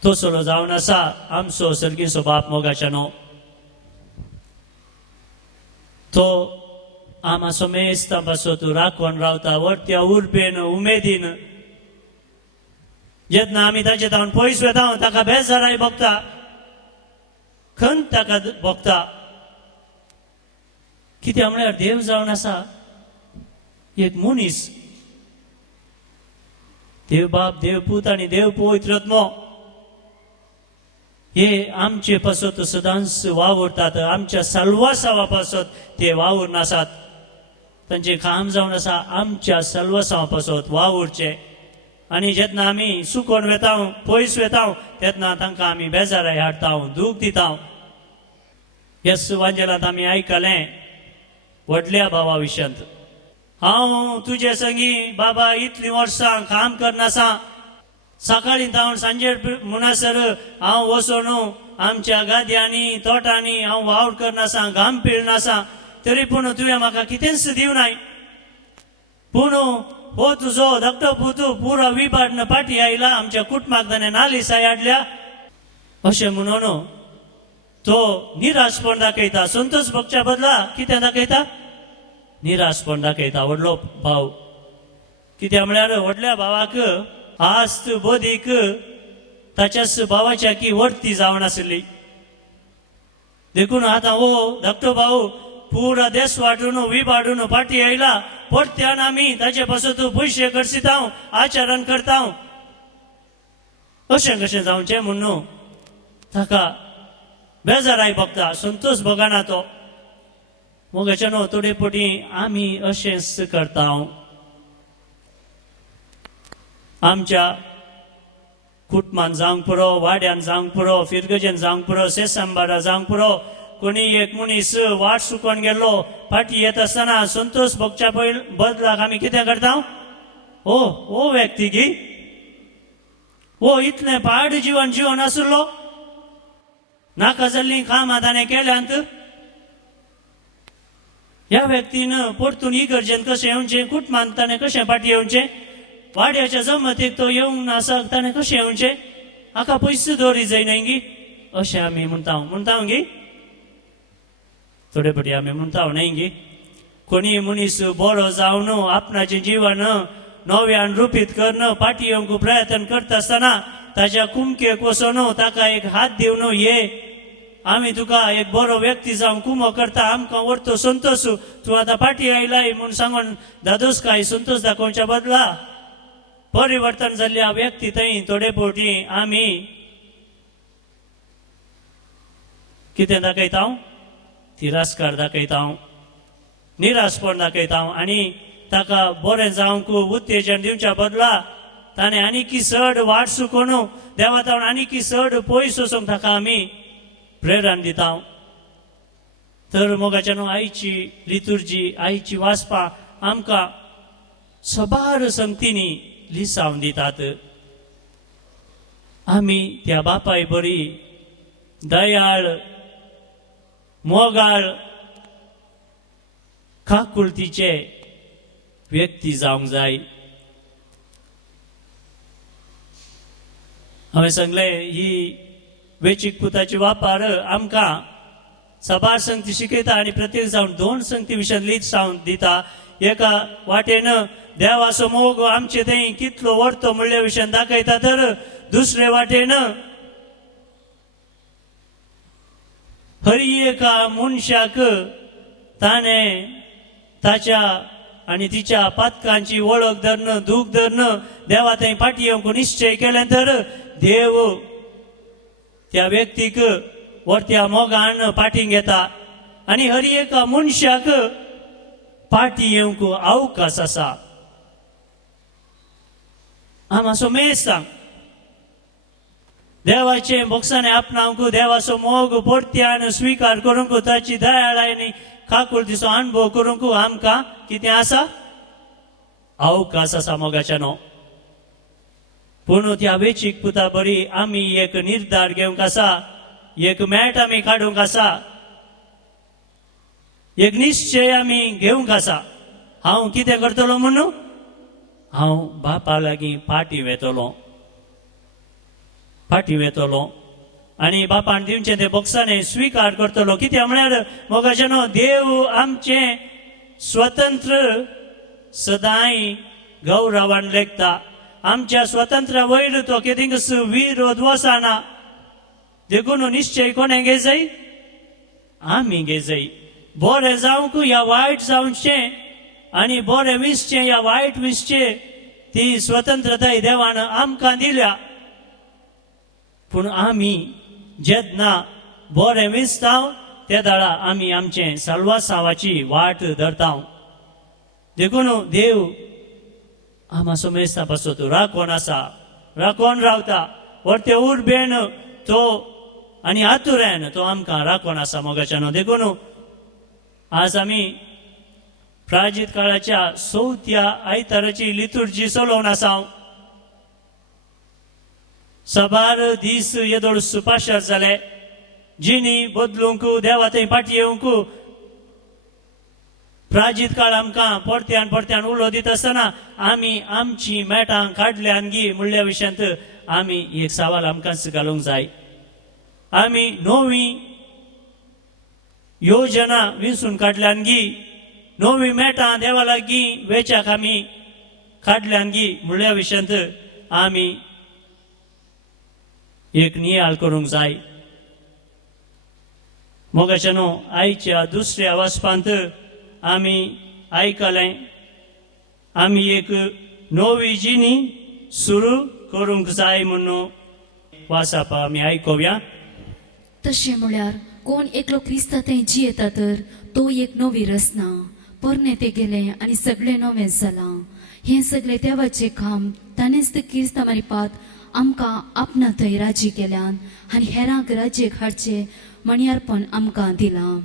तसलो जावन आसा आमचो सर्गीचो बाप मोगाच्यानो. तो आमाचो मेस्तां पासो तूं राखोन रावता व्हरत्या उर्बेन उमेदीन. जेन्ना आमी ताचे तावन पयस वेता ताका बेजाराय भोगता, खंत ताका भोगता. कित्याक म्हळ्यार देव जावन आसा एक मनीस. देव बाप, देव पूत आनी देव पवित्रात्मो हे आमचे पासत सदांच वावुरतात. आमच्या सल्वासावा पासत ते वावूर आसात. तांचे काम जावन आसा आमच्या सल्वासावा पासत वावुरचे. आनी जेन्ना आमी सुकोन वेता, पयस वेता, तेन्ना तांकां आमी बेजाराय हाडटा, दूख दिता. ह्या सुवांजलांत आमी आयकलें व्हडल्या भावा विशयांत. हांव तुजे संगी बाबा इतलीं वर्सां काम करनासा. सकाळीं जावन सांजे म्हणसर हांव वचोन आमच्या गाद्यांनी तोटांनी हांव वावर करनासा, घाम पिळनासा. तरी पूण तुवें म्हाका कितेंच दिवनाय. पूण हो तुजो धाकटो पुतू पुरो विबाडन पाटी आयला, आमच्या कुटुंबाक ताणें नालिसाय हाडल्या अशें म्हणून तो निराशपण दाखयता. संतोष भोगच्या बदला कितें दाखयता, निराशपण दाखयता व्हडलो भाव. कित्याक म्हळ्यार व्हडल्या भावाक आस्त बोधीक ताच्याच भावाच्या की वर्ती जावन आसली. देखून आतां हो धाकटो भाव पुरा देश वाटून विबाडून पाटी आयला. परत्यान आमी ताचे पासून पयशे करसिता, आचरण करता. अशें कशें जावचें म्हणून ताका बेजाराय भोगता. संतोष भोगना तो. मोगाच्यानो थोडे पटी आमी अशेंच करता. आमच्या कुटुंबान जावंक पुरो, वाड्यान जावंक पुरो, फिरगजेन जावंक पुरो, सेसांबारा जावंक पुरो. कोणी एक मनीस वाट चुकोन गेल्लो फाटी येत आसतना संतोष भोगच्या बदलाक आमी कितें करता, ओ व्यक्ती गी हो इतलें पाड जीवन जीवन आसलो, नाका जाल्लीं कामां ताणें केल्यांत ह्या व्यक्तीन परतून इगर्जेन कशें येवचें, कुटुंबांत ताणें कशें फाटी येवचें, वाड्याच्या जमतीक तो येवंक नासा ताणें कशें येवचें, हाका पयस दवरी जाय न्हय गी, अशें आमी म्हणटा गी. थोडे फाटी आमी म्हणटा न्हय गी. कोणी मनीस बरो जावन आपणाचें जीवन नव्यान रुपीत करन फाटी येवंक प्रयत्न करता आसतना ताच्या कुमकेक वचोन ताका एक हात दिवन ये आमी तुका एक बरो व्यक्ती जावन कुमो करता, आमकां व्हरतो संतोष, तूं आतां फाटी आयलाय म्हूण सांगून दादोसकाय संतोष दाखोवच्या बदला परिवर्तन जाल्ल्या व्यक्ती थंय थोडे फावटी आमी कितें दाखयता तिरस्कार दाखयता निराशपण दाखयता आनी ताका बरें जावंक उत्तेजन दिवच्या बदला ताणें आनी चड वाट चुकोवन देवा तावन आनी चड पयस वचूंक ताका आमी प्रेरण दिता तर मोगाच्या न्हू आयची लितुर्जी आयची वाचपां आमकां सबार संगतींनी लिसावन दितात आमी त्या बापाय बरी दयाळ मोगाळ काकुळतीचे व्यक्ती जावंक जाय हांवें सांगलें ही वेंचीक पुताची वापर आमकां सबार संगती शिकयता आनी प्रत्येक जावन 2 संगती विशयां लीड जावन दिता एका वाटेन देवाचो मोग आमचे थंय कितलो व्हरतो म्हणल्या विशयान दाखयता तर दुसरे वाटेन हर एका मनशाक ताणें ताच्या आनी तिच्या पातकांची वळख धरन दूख धरन देवा थंय फाटी येवंक निश्चय केलें तर देव त्या व्यक्तीक वर्त्या मोगान फाटींक घेता आनी हर एका मनशाक फाटी येवंक अवकाश आसा हांव मातसो मेज सांग देवाचे मोक्षाने आपणावंक देवाचो मोग परत्यान स्विकार करूंक ताची दयाळायनी काकुळतीचो अनुभव करूंक आमकां कितें आसा अवकाश आसा मोगाच्या न्हू पूण त्या वेंचीक पुता बरी आमी एक निर्धार घेवंक आसा एक मेट आमी काडूंक आसा एक निश्चय आमी घेवंक आसा हांव कितें करतलो म्हणून हांव बापा लागीं फाटी वेतलो आनी बापान दिवचें तें बोक्साने स्विकार करतलो कित्याक म्हळ्यार मोगाचें न्हू देव आमचें स्वतंत्र सदांय गौरवान लेखता आमच्या स्वतंत्र्या वयर तो केदींच विरोध वचना देखून निश्चय कोणें घे जाय आमी घे जाय बरें जावंक या वायट जावचें आनी बरें विसचें या वायट विसचें ती स्वतंत्रताय देवान आमकां दिल्या पूण आमी जेन्ना बरें विसता त्या दाळा आमी आमचें साल्वासावाची वाट धरता देखून देव आमाचो मेस्ता पासो तो राखोन आसा राखोन रावता वर्ते उर्बेन तो आनी आतुरेन तो आमकां राखोन आसा मोगाच्या न्हू देखून आज आमी प्राजीत काळाच्या 4थ्या आयताराची लितुर्जी चलोवन आसा सबार दीस येदोळ सुपाशार जाले जिणी बदलूंक देवा थंय फाटी येवंक प्राजीत काळ आमकां परत्यान उलो दिता आसतना आमी आमची मेटां काडल्यान गी म्हणल्या विशयांत आमी एक सवाल आमकांच घालूंक जाय आमी नवी योजना विंसून काडल्यान गी नवी मेटां देवा लागीं वेचाक आमी काडल्यान गी म्हणल्या विशयांत आमी एक नियाळ करूंक जाय मोगाच्या न्हू आयच्या दुसऱ्या वाचपांत आमी आयकलें आमी एक नवी जिणी सुरू करूंक जाय म्हणून वाचप आमी आयकुया तशें म्हळ्यार कोण एकलो क्रिस्ता थंय जियेता तर तो एक नवी रचना परने ते गेले आनी सगळें नवें जालां हें सगळें देवाचें काम ताणेंच क्रिस्ता मारिपात आमकां आपणा थंय राजी केल्यान आनी हेरांक राज्येक हाडचें मणियारपण आमकां दिलां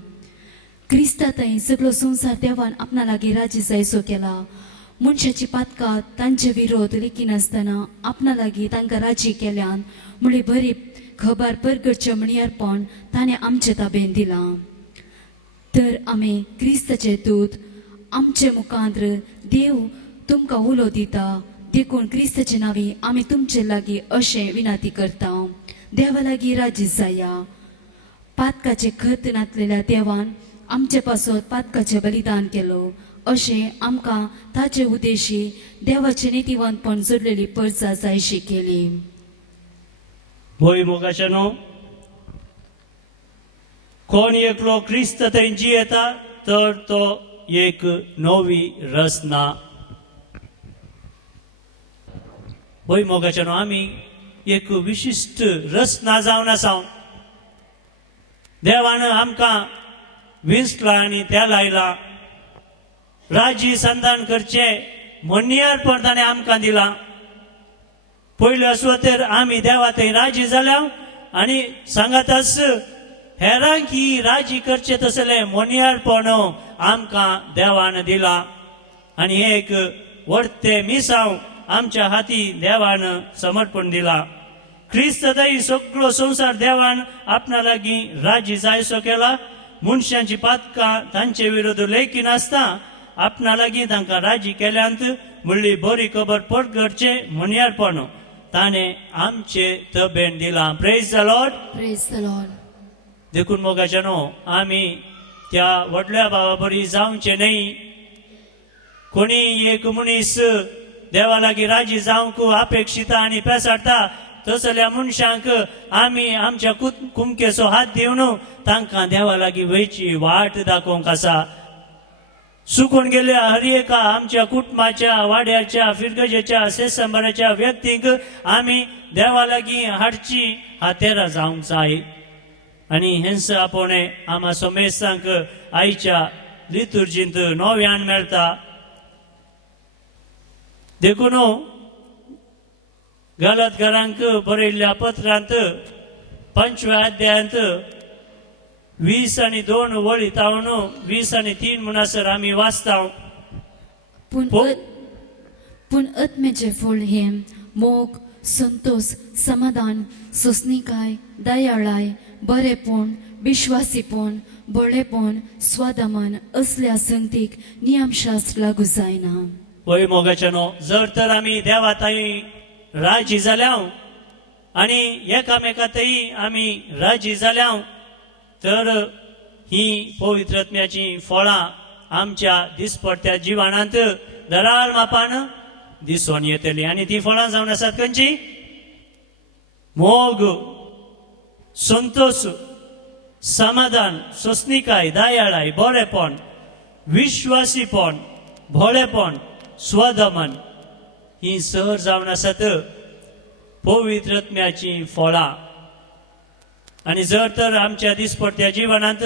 क्रिस्ता थंय सगळो संवसार देवान आपणा लागीं राजी जायसो केला मनशाची पातकां तांचे विरोध लेखी नासतना आपणा लागीं तांकां राजी केल्यान म्हणली बरी खबर परगडचें मणियारपण ताणें आमचे ताब्यान दिलां तर आमी क्रिस्ताचे दूत आमचे मुखांत्र देव तुमकां उलो दिता देखून क्रिस्ताचे नांवी आमी तुमचे लागीं अशें विनंती करता देवा लागीं राजी जाया पातकाचे खत नातलेल्या देवान आमचे पासत पातकाचें बलिदान केलो अशें आमकां ताचे उद्देशी देवाचे नितीवंतपण जोडलेली परजा जायशी केली भोय मोगाच्या न्हू कोण एकलो क्रिस्त थंय जियेता तर तो एक नवी रचना भुईमुगाच्यान आमी एक विशिश्ट रचना जावन आसा देवान आमकां विंचला आनी त्या लायला राजी संधान करचे मनियारपण ताणें आमकां दिलां पयले असो तर आमी देवा थंय राजी जाल्या आनी सांगातास हेरांक ही राजी करचे तसले मनियारपण आमकां देवान दिला आनी हे एक व्हडते मिसांव आमच्या हाती देवान समर्पण दिला क्रिस्त थंय सगळो संवसार देवान आपणा लागीं राजी जायसो केला मनशांची पातकां तांचे विरोध लेखी नासता आपणा लागीं तांकां राजी केल्यांत म्हणली बरी खबर पट करचे मनियारपण ताणें आमचे तबेन दिला praise the Lord praise the Lord देखून मोगाच्यानो आमी त्या व्हडल्या भावा बरी जावचे न्ही कोणी एक मनीस देवा लागीं राजी जावंक अपेक्षिता आनी पेसाडटा तसल्या मनशांक आमी आमच्या कुमकेचो हात दिवन तांकां देवा लागीं वयची वाट दाखोवंक आसा सुकून गेल्या हर एका आमच्या कुटुंबाच्या वाड्याच्या फिरगजेच्या सेसंबराच्या व्यक्तीक आमी देवा लागीं हाडची हातेरां जावंक जाय आनी हेंस आपोणे आमा सोमेसांक आयच्या लितुर्जींत नव्यान मेळटा देखून गलतकारांक बरयल्ल्या पत्रांत 5व्या अध्यायांत 20 आणि 2 वळी तावन 20 आणि 3 म्हणसर आमी वाचता पूण आत्म्याचे फळ हे मोग संतोष समाधान सोसणीकाय दयाळाय बरेपण विश्वासीपण बळेपण स्वदमन असल्या संगतीक नियमशास्त्र लागू जायना वय मोगाच्यानो जर तर आमी देवा थंय राजी जाल्या आनी एकामेकांतय आमी राजी जाल्या तर ही पवित्र आत्म्याची फळां आमच्या दिसपट्ट्या जिवाणांत दराळ मापान दिसून येतली आनी ती फळां जावन आसात खंयची मोग संतोष समाधान सोसणीकाय दयाळाय बरेपण विश्वासीपण भोळेपण स्वदमन ही सहर जावन आसात पवित्र आत्म्याची फळां आनी जर तर आमच्या दिसपट्ट्या जिवनांत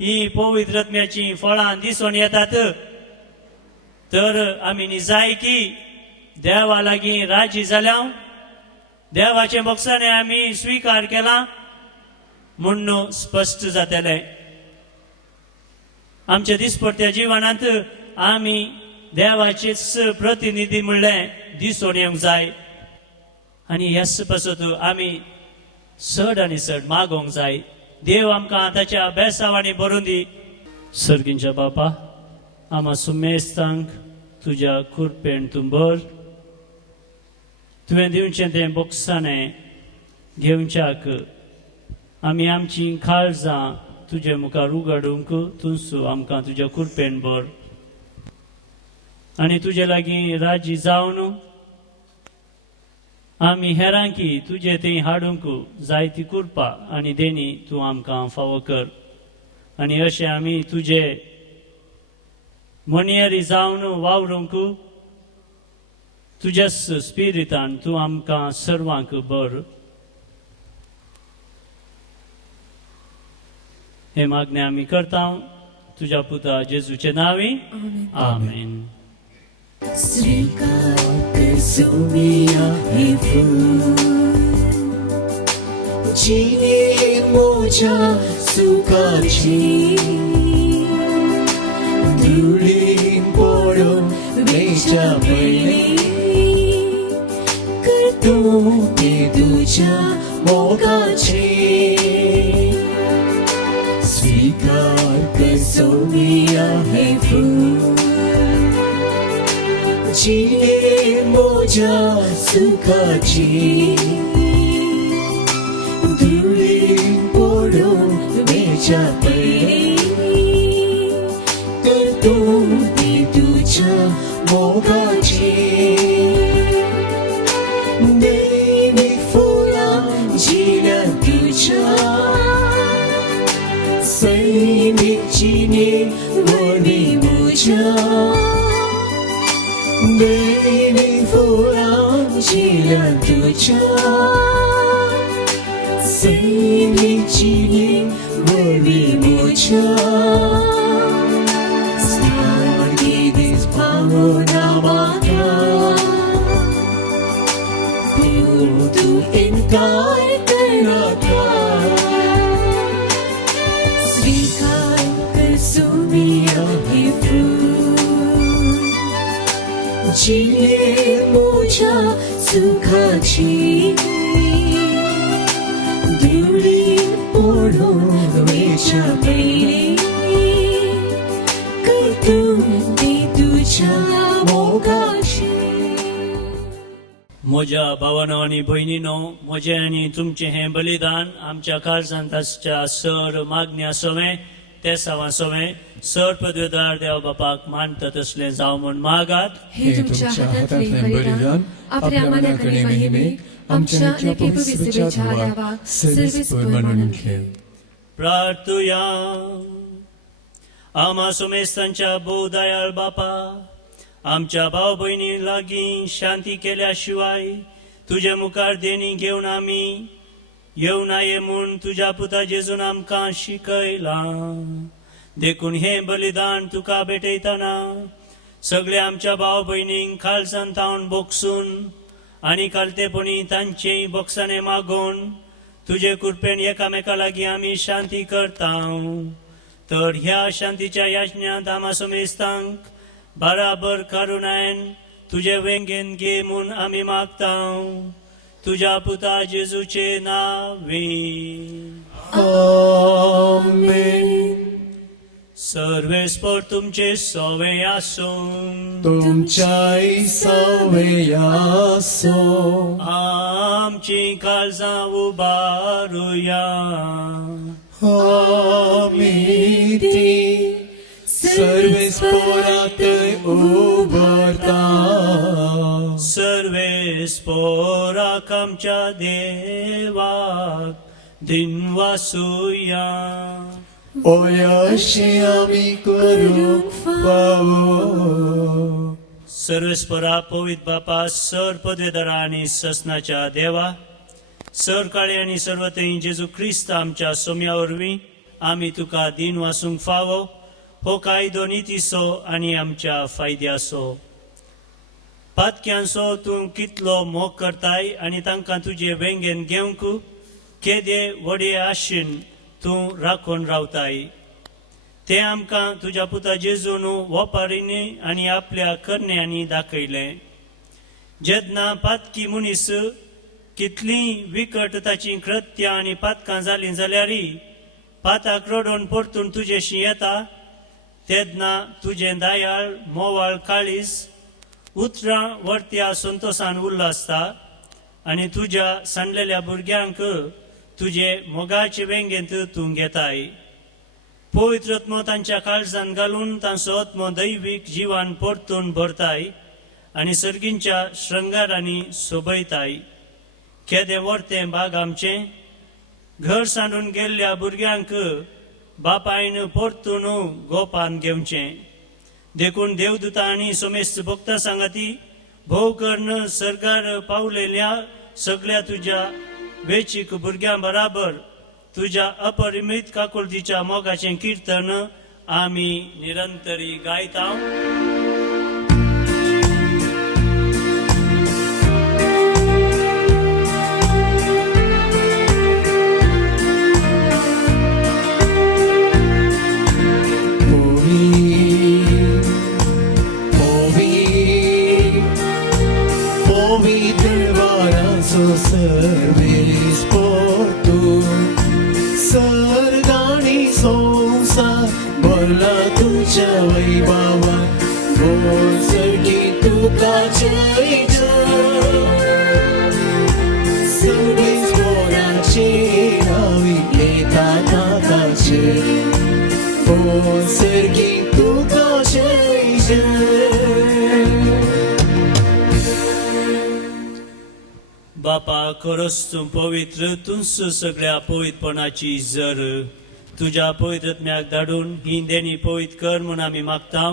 ही पवित्र आत्म्याची फळां दिसून येतात तर आमी निजायकी देवा लागीं राजी जाल्या देवाचे बक्षाने आमी स्वीकार केला म्हणून स्पश्ट जातले आमच्या दिसपट्ट्या जिवनांत आमी देवाचेच प्रतिनिधी म्हणलें दिसून येवंक जाय आनी ह्याच पासत आमी चड आनी चड मागोवंक जाय देव आमकां ताच्या बेसावांनी बरोवन दी सर्गींच्या बापा आमा सुमेस्तांक तुज्या कुरपेन तूं भर तुवें दिवचें तें बोक्साणें घेवच्याक आमी आमची काळजां तुजे मुखार उगडूंक तूं आमकां तुज्या कुरपेन भर आनी तुजे लागीं राजी जावन आमी हेरांकी तुजे थंय हाडूंक जाय ती कुरपा आनी देणी तूं आमकां फावो कर आनी अशें आमी तुजे मनियरी जावन वावरूंक तुज्याच स्पिरितान तूं आमकां सर्वांक बर हे मागणें आमी करता तुज्या पुता जेजूचे नांवी आमेन जीने मोजा सुखाची धुळीन पडून वेच्या पयली करतूं ते तुज्या मोगाची स्वीकार कर सोनिया हे फूल जीने मोजा सुखाची धुळीन पडून वेच्या पयली करतूं ते तुज्या मोगाची दैवीक फुलां जिण्यान तुज्या सैमीक जिणे वरवीं म्हज्या दैवीक फुलां जिल्या तुझ्या सैनिकीने वरवी मोच्या सारखी दिस भावना माता तू इनकार करता स्वीकार कर सुनिया हे फूल जिने मोच्या सुखाची दुरी ओढून वेच्या पहिले करतून ते तुझ्या मोगाची. म्हज्या भावांनो आनी भयणीनो, म्हजें आनी तुमचें हें बलिदान आमच्या काळजांताच्या सर मागण्या सोवें ते सावा सोवें सर पदवेदार देव बापाक मानता तसलें जावं म्हूण मागात. हे तुमच्या हातातले बलिदान आपल्या मनाकडे महिमे आमच्या निके पवित्र विचारावा सर्वेस्पर म्हणून घेऊ. प्रार्थुया. आम्हा सोमेस्तांच्या भोव दयाळ बापा, आमच्या भाव भयणी लागीं शांती केल्या शिवाय तुझे मुखार देणी घेवन आमी येवं नाये म्हूण तुज्या पुता जेजून आमकां शिकयलां. देखून हें बलिदान तुका भेटयतना सगळ्या आमच्या भाव भयणींक खालसां तावन बोगसून आनी कालतेपणी तांचेय बोगसाने मागोवन तुजे कृपेन एकामेका लागीं आमी शांती करता. तर ह्या शांतीच्या याचन्यांत आम्हा सोमेस्तांक बराबर करुणायेन तुजे वेंगेन घे म्हूण आमी मागता. तुज्या पुता जेजूचे नांवी. आमेन. सर्वेस्पर तुमचे सोवे आसूं. तुमच्याय सवय आसो. आमची काळजां उबारुया. आमी ती सर्वेस्परात उबरता. सर्वेस्पराक आमच्या देवाक दिनवासुया. अशें आमी करूंक फावो. सर्वेस्परा पवित्र बापा, सर पदवेदारा आनी ससनाच्या देवा, सर काळे आनी सर्वतय जेजू क्रिस्त आमच्या सोम्या वरवीं आमी तुका दिन वासूंक फावो. हो कायदो नितीसो आनी आमच्या फायद्याचो. पातक्यांचो तूं कितलो मोग करताय आनी तांकां तुजे वेंगेन घेवंक केदे व्हडे आशेन तूं राखून रावताय. ते आमकां तुज्या पुता जेजून वपारींनी आनी आपल्या करण्यांनी दाखयलें. जेन्ना पातकी मनीस कितलीं विकट ताची कृत्यां आनी पातकां जालीं जाल्यारय पाताक रडोवन परतून तुजेशी येता, तेन्ना तुजें दयाळ मोवाळ काळीज उतरां वर्त्या संतोशान उल्हासता आनी तुज्या सांडलेल्या भुरग्यांक तुजे मोगाचे वेंगेंत तूं घेताय. पवित्र आत्मो तांच्या काळजान घालून तांचो आत्मो दैवीक जिवान परतून भरताय आनी सर्गींच्या श्रृंगारांनी सोबयताय. केदें वर्तें भाग आमचें. घर सांडून गेल्ल्या भुरग्यांक बापायन परतून गोपान घेवचें. देखून देवदूतां आनी सोमेस्त भक्तां सांगाती भोव कर्ण सर्गार पावलेल्या सगळ्या तुज्या वेचीक भुरग्यां बराबर तुज्या अपरिमीत काकुळतीच्या मोगाचें कीर्तन आमी निरंतरी गायता. Servis por tu सर्गाणी संसार भरला तुझ्या वैभवात. बोल सर्गी तुका जय सर्वीस बोलाचे नावी येतात आताचे. बोल सर्गी तुका जय. बापा खरोच तूं पवित्र, तूंच सगळ्या पवित्रपणाची जर. तुज्या पवित्रत्म्याक धाडून ही देणी पवित्र कर म्हूण आमी मागता.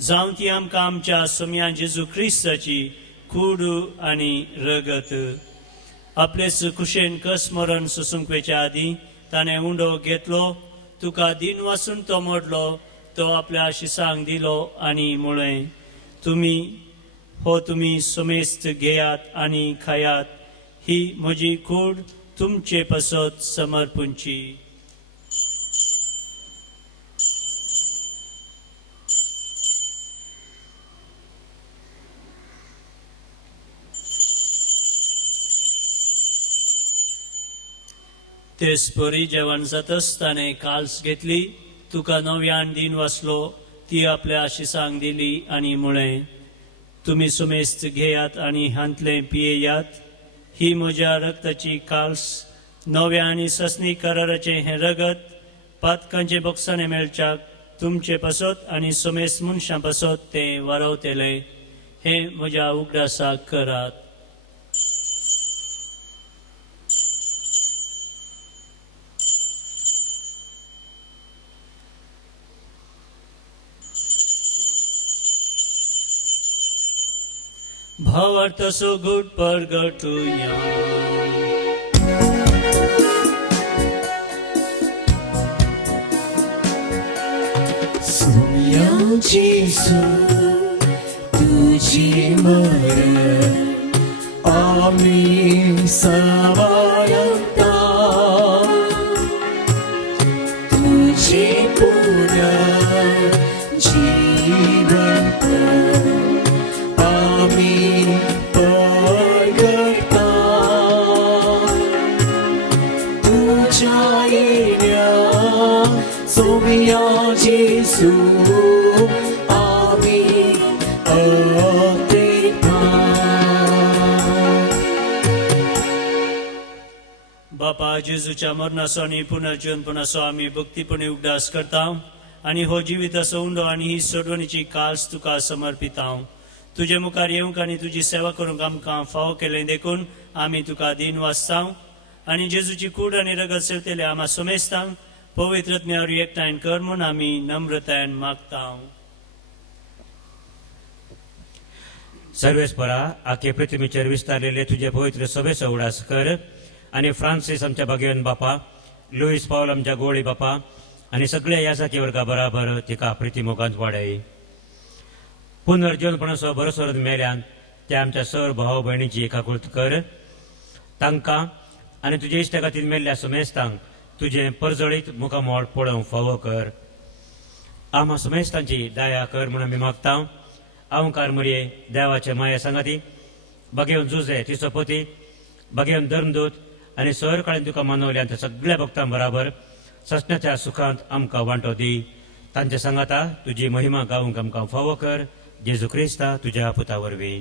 जावं ती आमकां आमच्या सोम्या जेजू क्रिस्ताची कूड आनी रगत आपलेच कुशेन कस मरण सुसूंक वेच्या आदी ताणें उंडो घेतलो तुका दिन वासून तो मोडलो तो आपल्या शिसांक दिलो आनी म्हळें तुमी समेस्त घेयात आनी खायात ही म्हजी कूड तुमचे पसत समर्पूंची. तेसपरी जेवण जातच ताणें काल्स घेतली तुका नव्यान दिन वाचलो ती आपल्या आशिसांक दिली आनी म्हळें तुमी सुमेस्त घेयात आनी हांतले पियेयात ही म्हज्या रक्ताची काल्स नव्या आनी ससनी कराराचे हें रगत पातकांचे बोक्साने मेळच्याक तुमचे पसत आनी सुमेस्त मनशां पसत तें वारवतेलें हें म्हज्या उगडासाक करात. भावार्थ सो गुड परगटुया सोया जेसू तुझे मरण आम्ही समारंभता तुझे पुण्य जीवन आम्ही परगटता तुझ्या येण्या सोया जेसू आम्ही अतिथा. बापा जेजूच्या मरणाचो आनी पुनर्जीवनपणाचो आमी भक्तीपणे उगडास करता आनी हो जिविताचो उंडो आनी ही सोडवणीची काल्स तुका समर्पिता. तुजे मुखार येवंक आनी तुजी सेवा करूंक आमकां फावो केलें देखून आमी तुका दिन वाचता आनी जेजूची कूड आनी रगत सेवतेले आम्हा सोमेस्तांक पवित्र आत्म्यावर एकठांय कर म्हूण आमी नम्रतायेन मागता. सर्वेस्परा आखे पृथ्वीचेर विस्तारलेले तुझे पवित्र सभेचो उडास कर आनी फ्रांसीस आमच्या भगिवन बापा लुईस पावल आमच्या गोळी बापा आनी सगळ्या यासाकी वर्गा बराबर तिका प्रितीमोगांत वाडय. पुनर्जीवनपणाचो भरोसो मेल्यान त्या आमच्या सर भाव भयणीची एकाकुळत कर तांकां आनी तुजे इश्टा खातीर मेल्ल्या सुमेस्तांक तुझे परजळीत मुखामोळ पळोवंक फावो कर. आम्हा सुमेस्तांची दया कर म्हूण आमी मागता. आवकार मरिये देवाचे माया सांगाती भगेवन जुजे तिचो पती भगेवन धर्मदूत आनी सर काळेन तुका मानवल्यान त्या सगळ्या भक्तां बराबर ससण्याच्या सुखांत आमकां वांटो दी. तांच्या सांगाता तुजी महिमा गावंक आमकां फावो कर. जेजू क्रिस्ता तुज्या पुता वरवीं.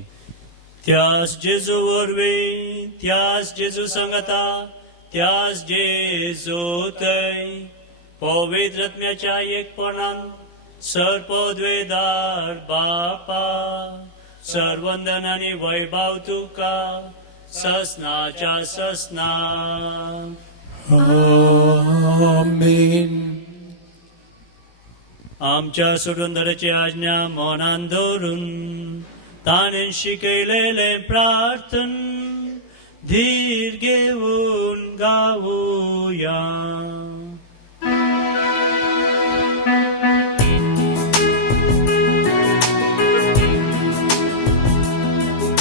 त्यास जेजू वरवीं त्यास जेजू सांगता त्यास जेजू थंय पवित्र आत्म्याच्या एकपणान सर्पद्वेदार बापा सर्वंदन आनी वैभव तुका ससनाच्या ससना. आमेन. आमच्या सोडूनदाराची आज्ञा मनान धरून ताणें शिकयलेले प्रार्थन धीर घेवन गावुया.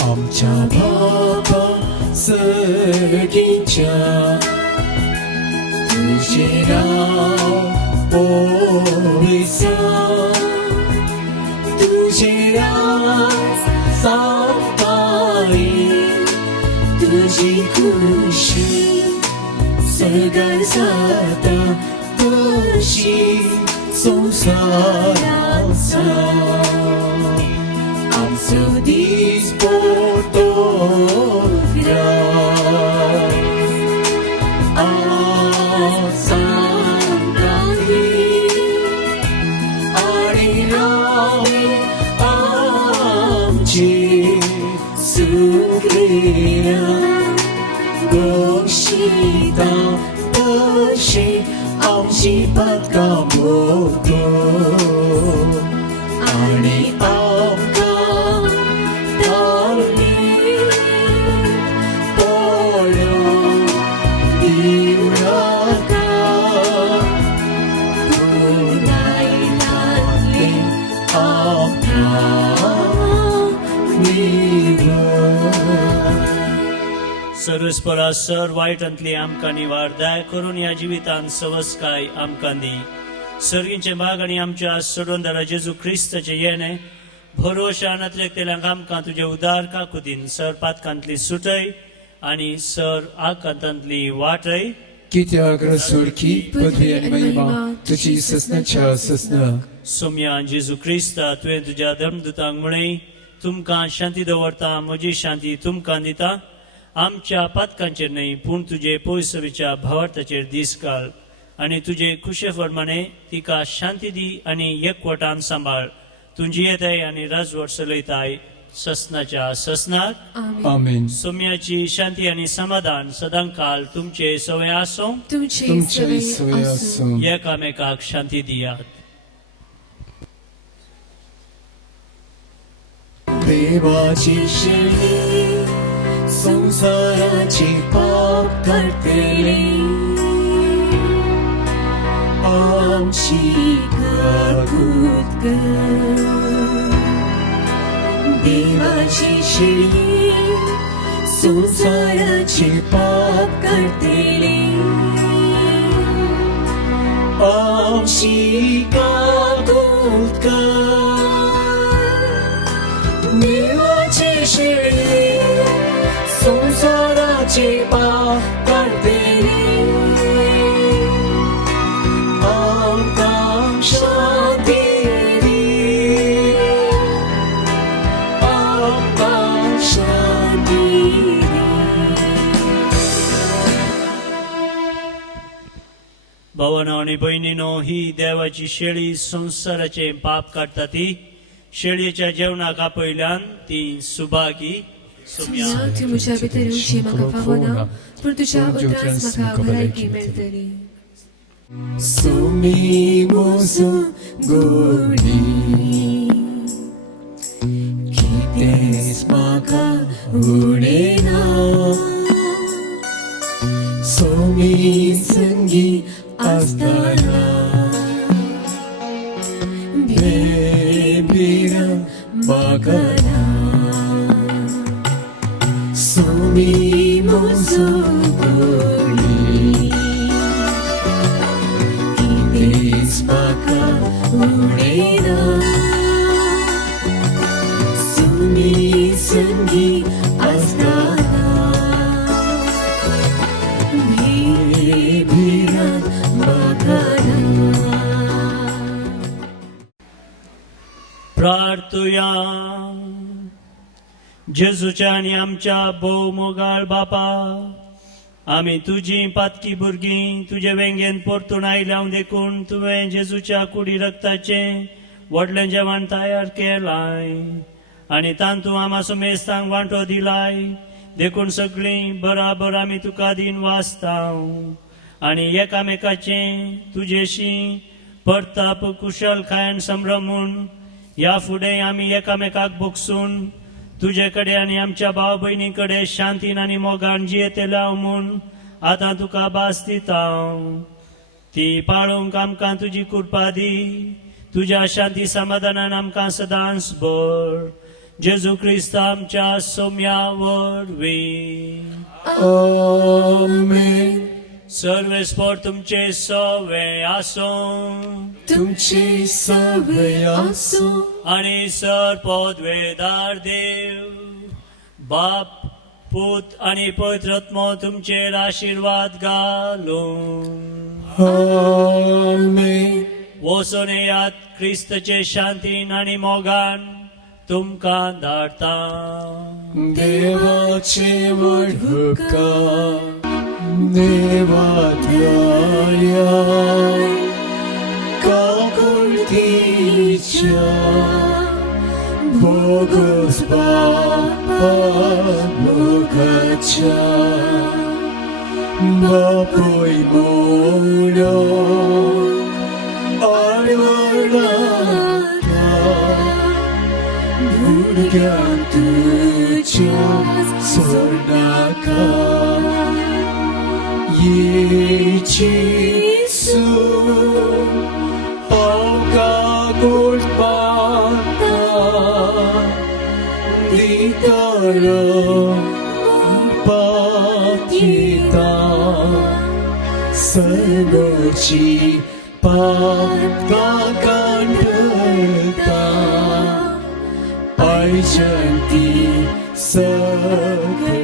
आमच्या बाबा सर्गीच्या तुझे नाव पोविसा तुझे राज सापाई तुझी खुशी सगळ जाता तुझी संसाराचा आमचो दीस Poto Goshita Doshi Amshi Patka Boko Ani Amka Darli सर्वच परा सर वायटांतली आमकां निवार दया करून ह्या जिवितांत सवस्काय आमकां दी. सर्गींचे माग आनी आमच्या सोडवणदारा जेजू क्रिस्ताचे येणे भरोशान तेल्यांक आमकां तुजे उदार काकुतीन सर पातकांतली सुटय आनी सर आकांतांतली वाटय. कित्याक रसोडकी पदवी आनी महिमा तुजी ससनाच्या ससना. सोम्या जेजू क्रिस्ता तुवें तुज्या धर्मदुतांक म्हणय तुमकां शांती दवरता म्हजी शांती तुमकां दिता. आमच्या पातकांचेर न्हय पूण तुजे पयसवीच्या भावार्थाचेर दीस घाल आनी तुजे कुशे प्रमाणे तिका शांती दी आनी एकवटान सांबाळ. तुजी येताय आनी राजवट चलयताय ससनाच्या ससनाक. आमेन. सोम्याची शांती आनी समाधान सदांकाल तुमचे सवय आसूं. तुमचे सवय आसूं. एकामेकाक शांती दियात. देवाची शेळी संसाराची पाप करतेली आमची काकूत कर. देवाची शेळी संसाराची पाप करतेली आमची काकूत कर. देवाची शेळी संसाराची पाप करतेली आमकां शांती दी. आमकां शांती दी. भावांनो आनी भयणीनो ही देवाची शेळी संसाराचे पाप काडटा ती शेळयेच्या जेवणाक आपयल्यान ती सुभागी. सोम्या तू म्हज्या भितर येवची म्हाका फावना पूण तुज्या उतरांत म्हाका भलायकी मेळटली. सोमी मोसो गोडी कितेंच म्हाका उणेना. सोमी संगी आसतना बेबिरा म्हाका ना. सोमी मोसो गोडी कितेंच म्हाका उणेना. सोमी संगी आसतना बेबिरा म्हाका ना. प्रार्थुया. जेजूच्या आनी आमच्या भोव मोगाळ बापा आमी तुजी पातकी भुरगीं तुजे वेंगेन परतून आयल्याव देखून तुवें जेजूच्या कुडी रक्ताचे व्हडलें जेवण तयार केलाय आनी तांतूं आमा सुमेस्तांक वांटो दिलाय. देखून सगळीं बराबर आमी तुका दिन वाचताव आनी एकामेकाचें तुजेशी परताप कुशलकायेन संभ्रमून ह्या फुडें आमी एकामेकाक भोगसून तुजे कडेन आनी आमच्या भाव भयणी कडेन शांतीन आनी मोगान जियेतेल्या म्हूण आतां तुका भास दिता. ती पाळूंक आमकां तुजी कृपा दी. तुज्या शांती समाधानान आमकां सदांच भर. जेजू क्रिस्त आमच्या सोम्या वरवीं. आमेन. सर्वेस्पर तुमचे सवे आसूं. तुमची सवय आसूं. आणि सर पदवेदार देव बाप पूत आणि पवित्रात्मा तुमचेर आशीर्वाद घालूं. आमेन. वचून येयात क्रिस्तचे शांतीन आणि मोगान तुमकां धाडटा. देवाचे वडका देवा ध्याया काकुळतीच्या भोगोस बापा भोगाच्या बापोय मोडो आडवडाता भुरग्यांक तुज्या सोडनाका. Yesu aumka gulpata ditara pa सर्वची Patkai कांडता आयजंती सगळ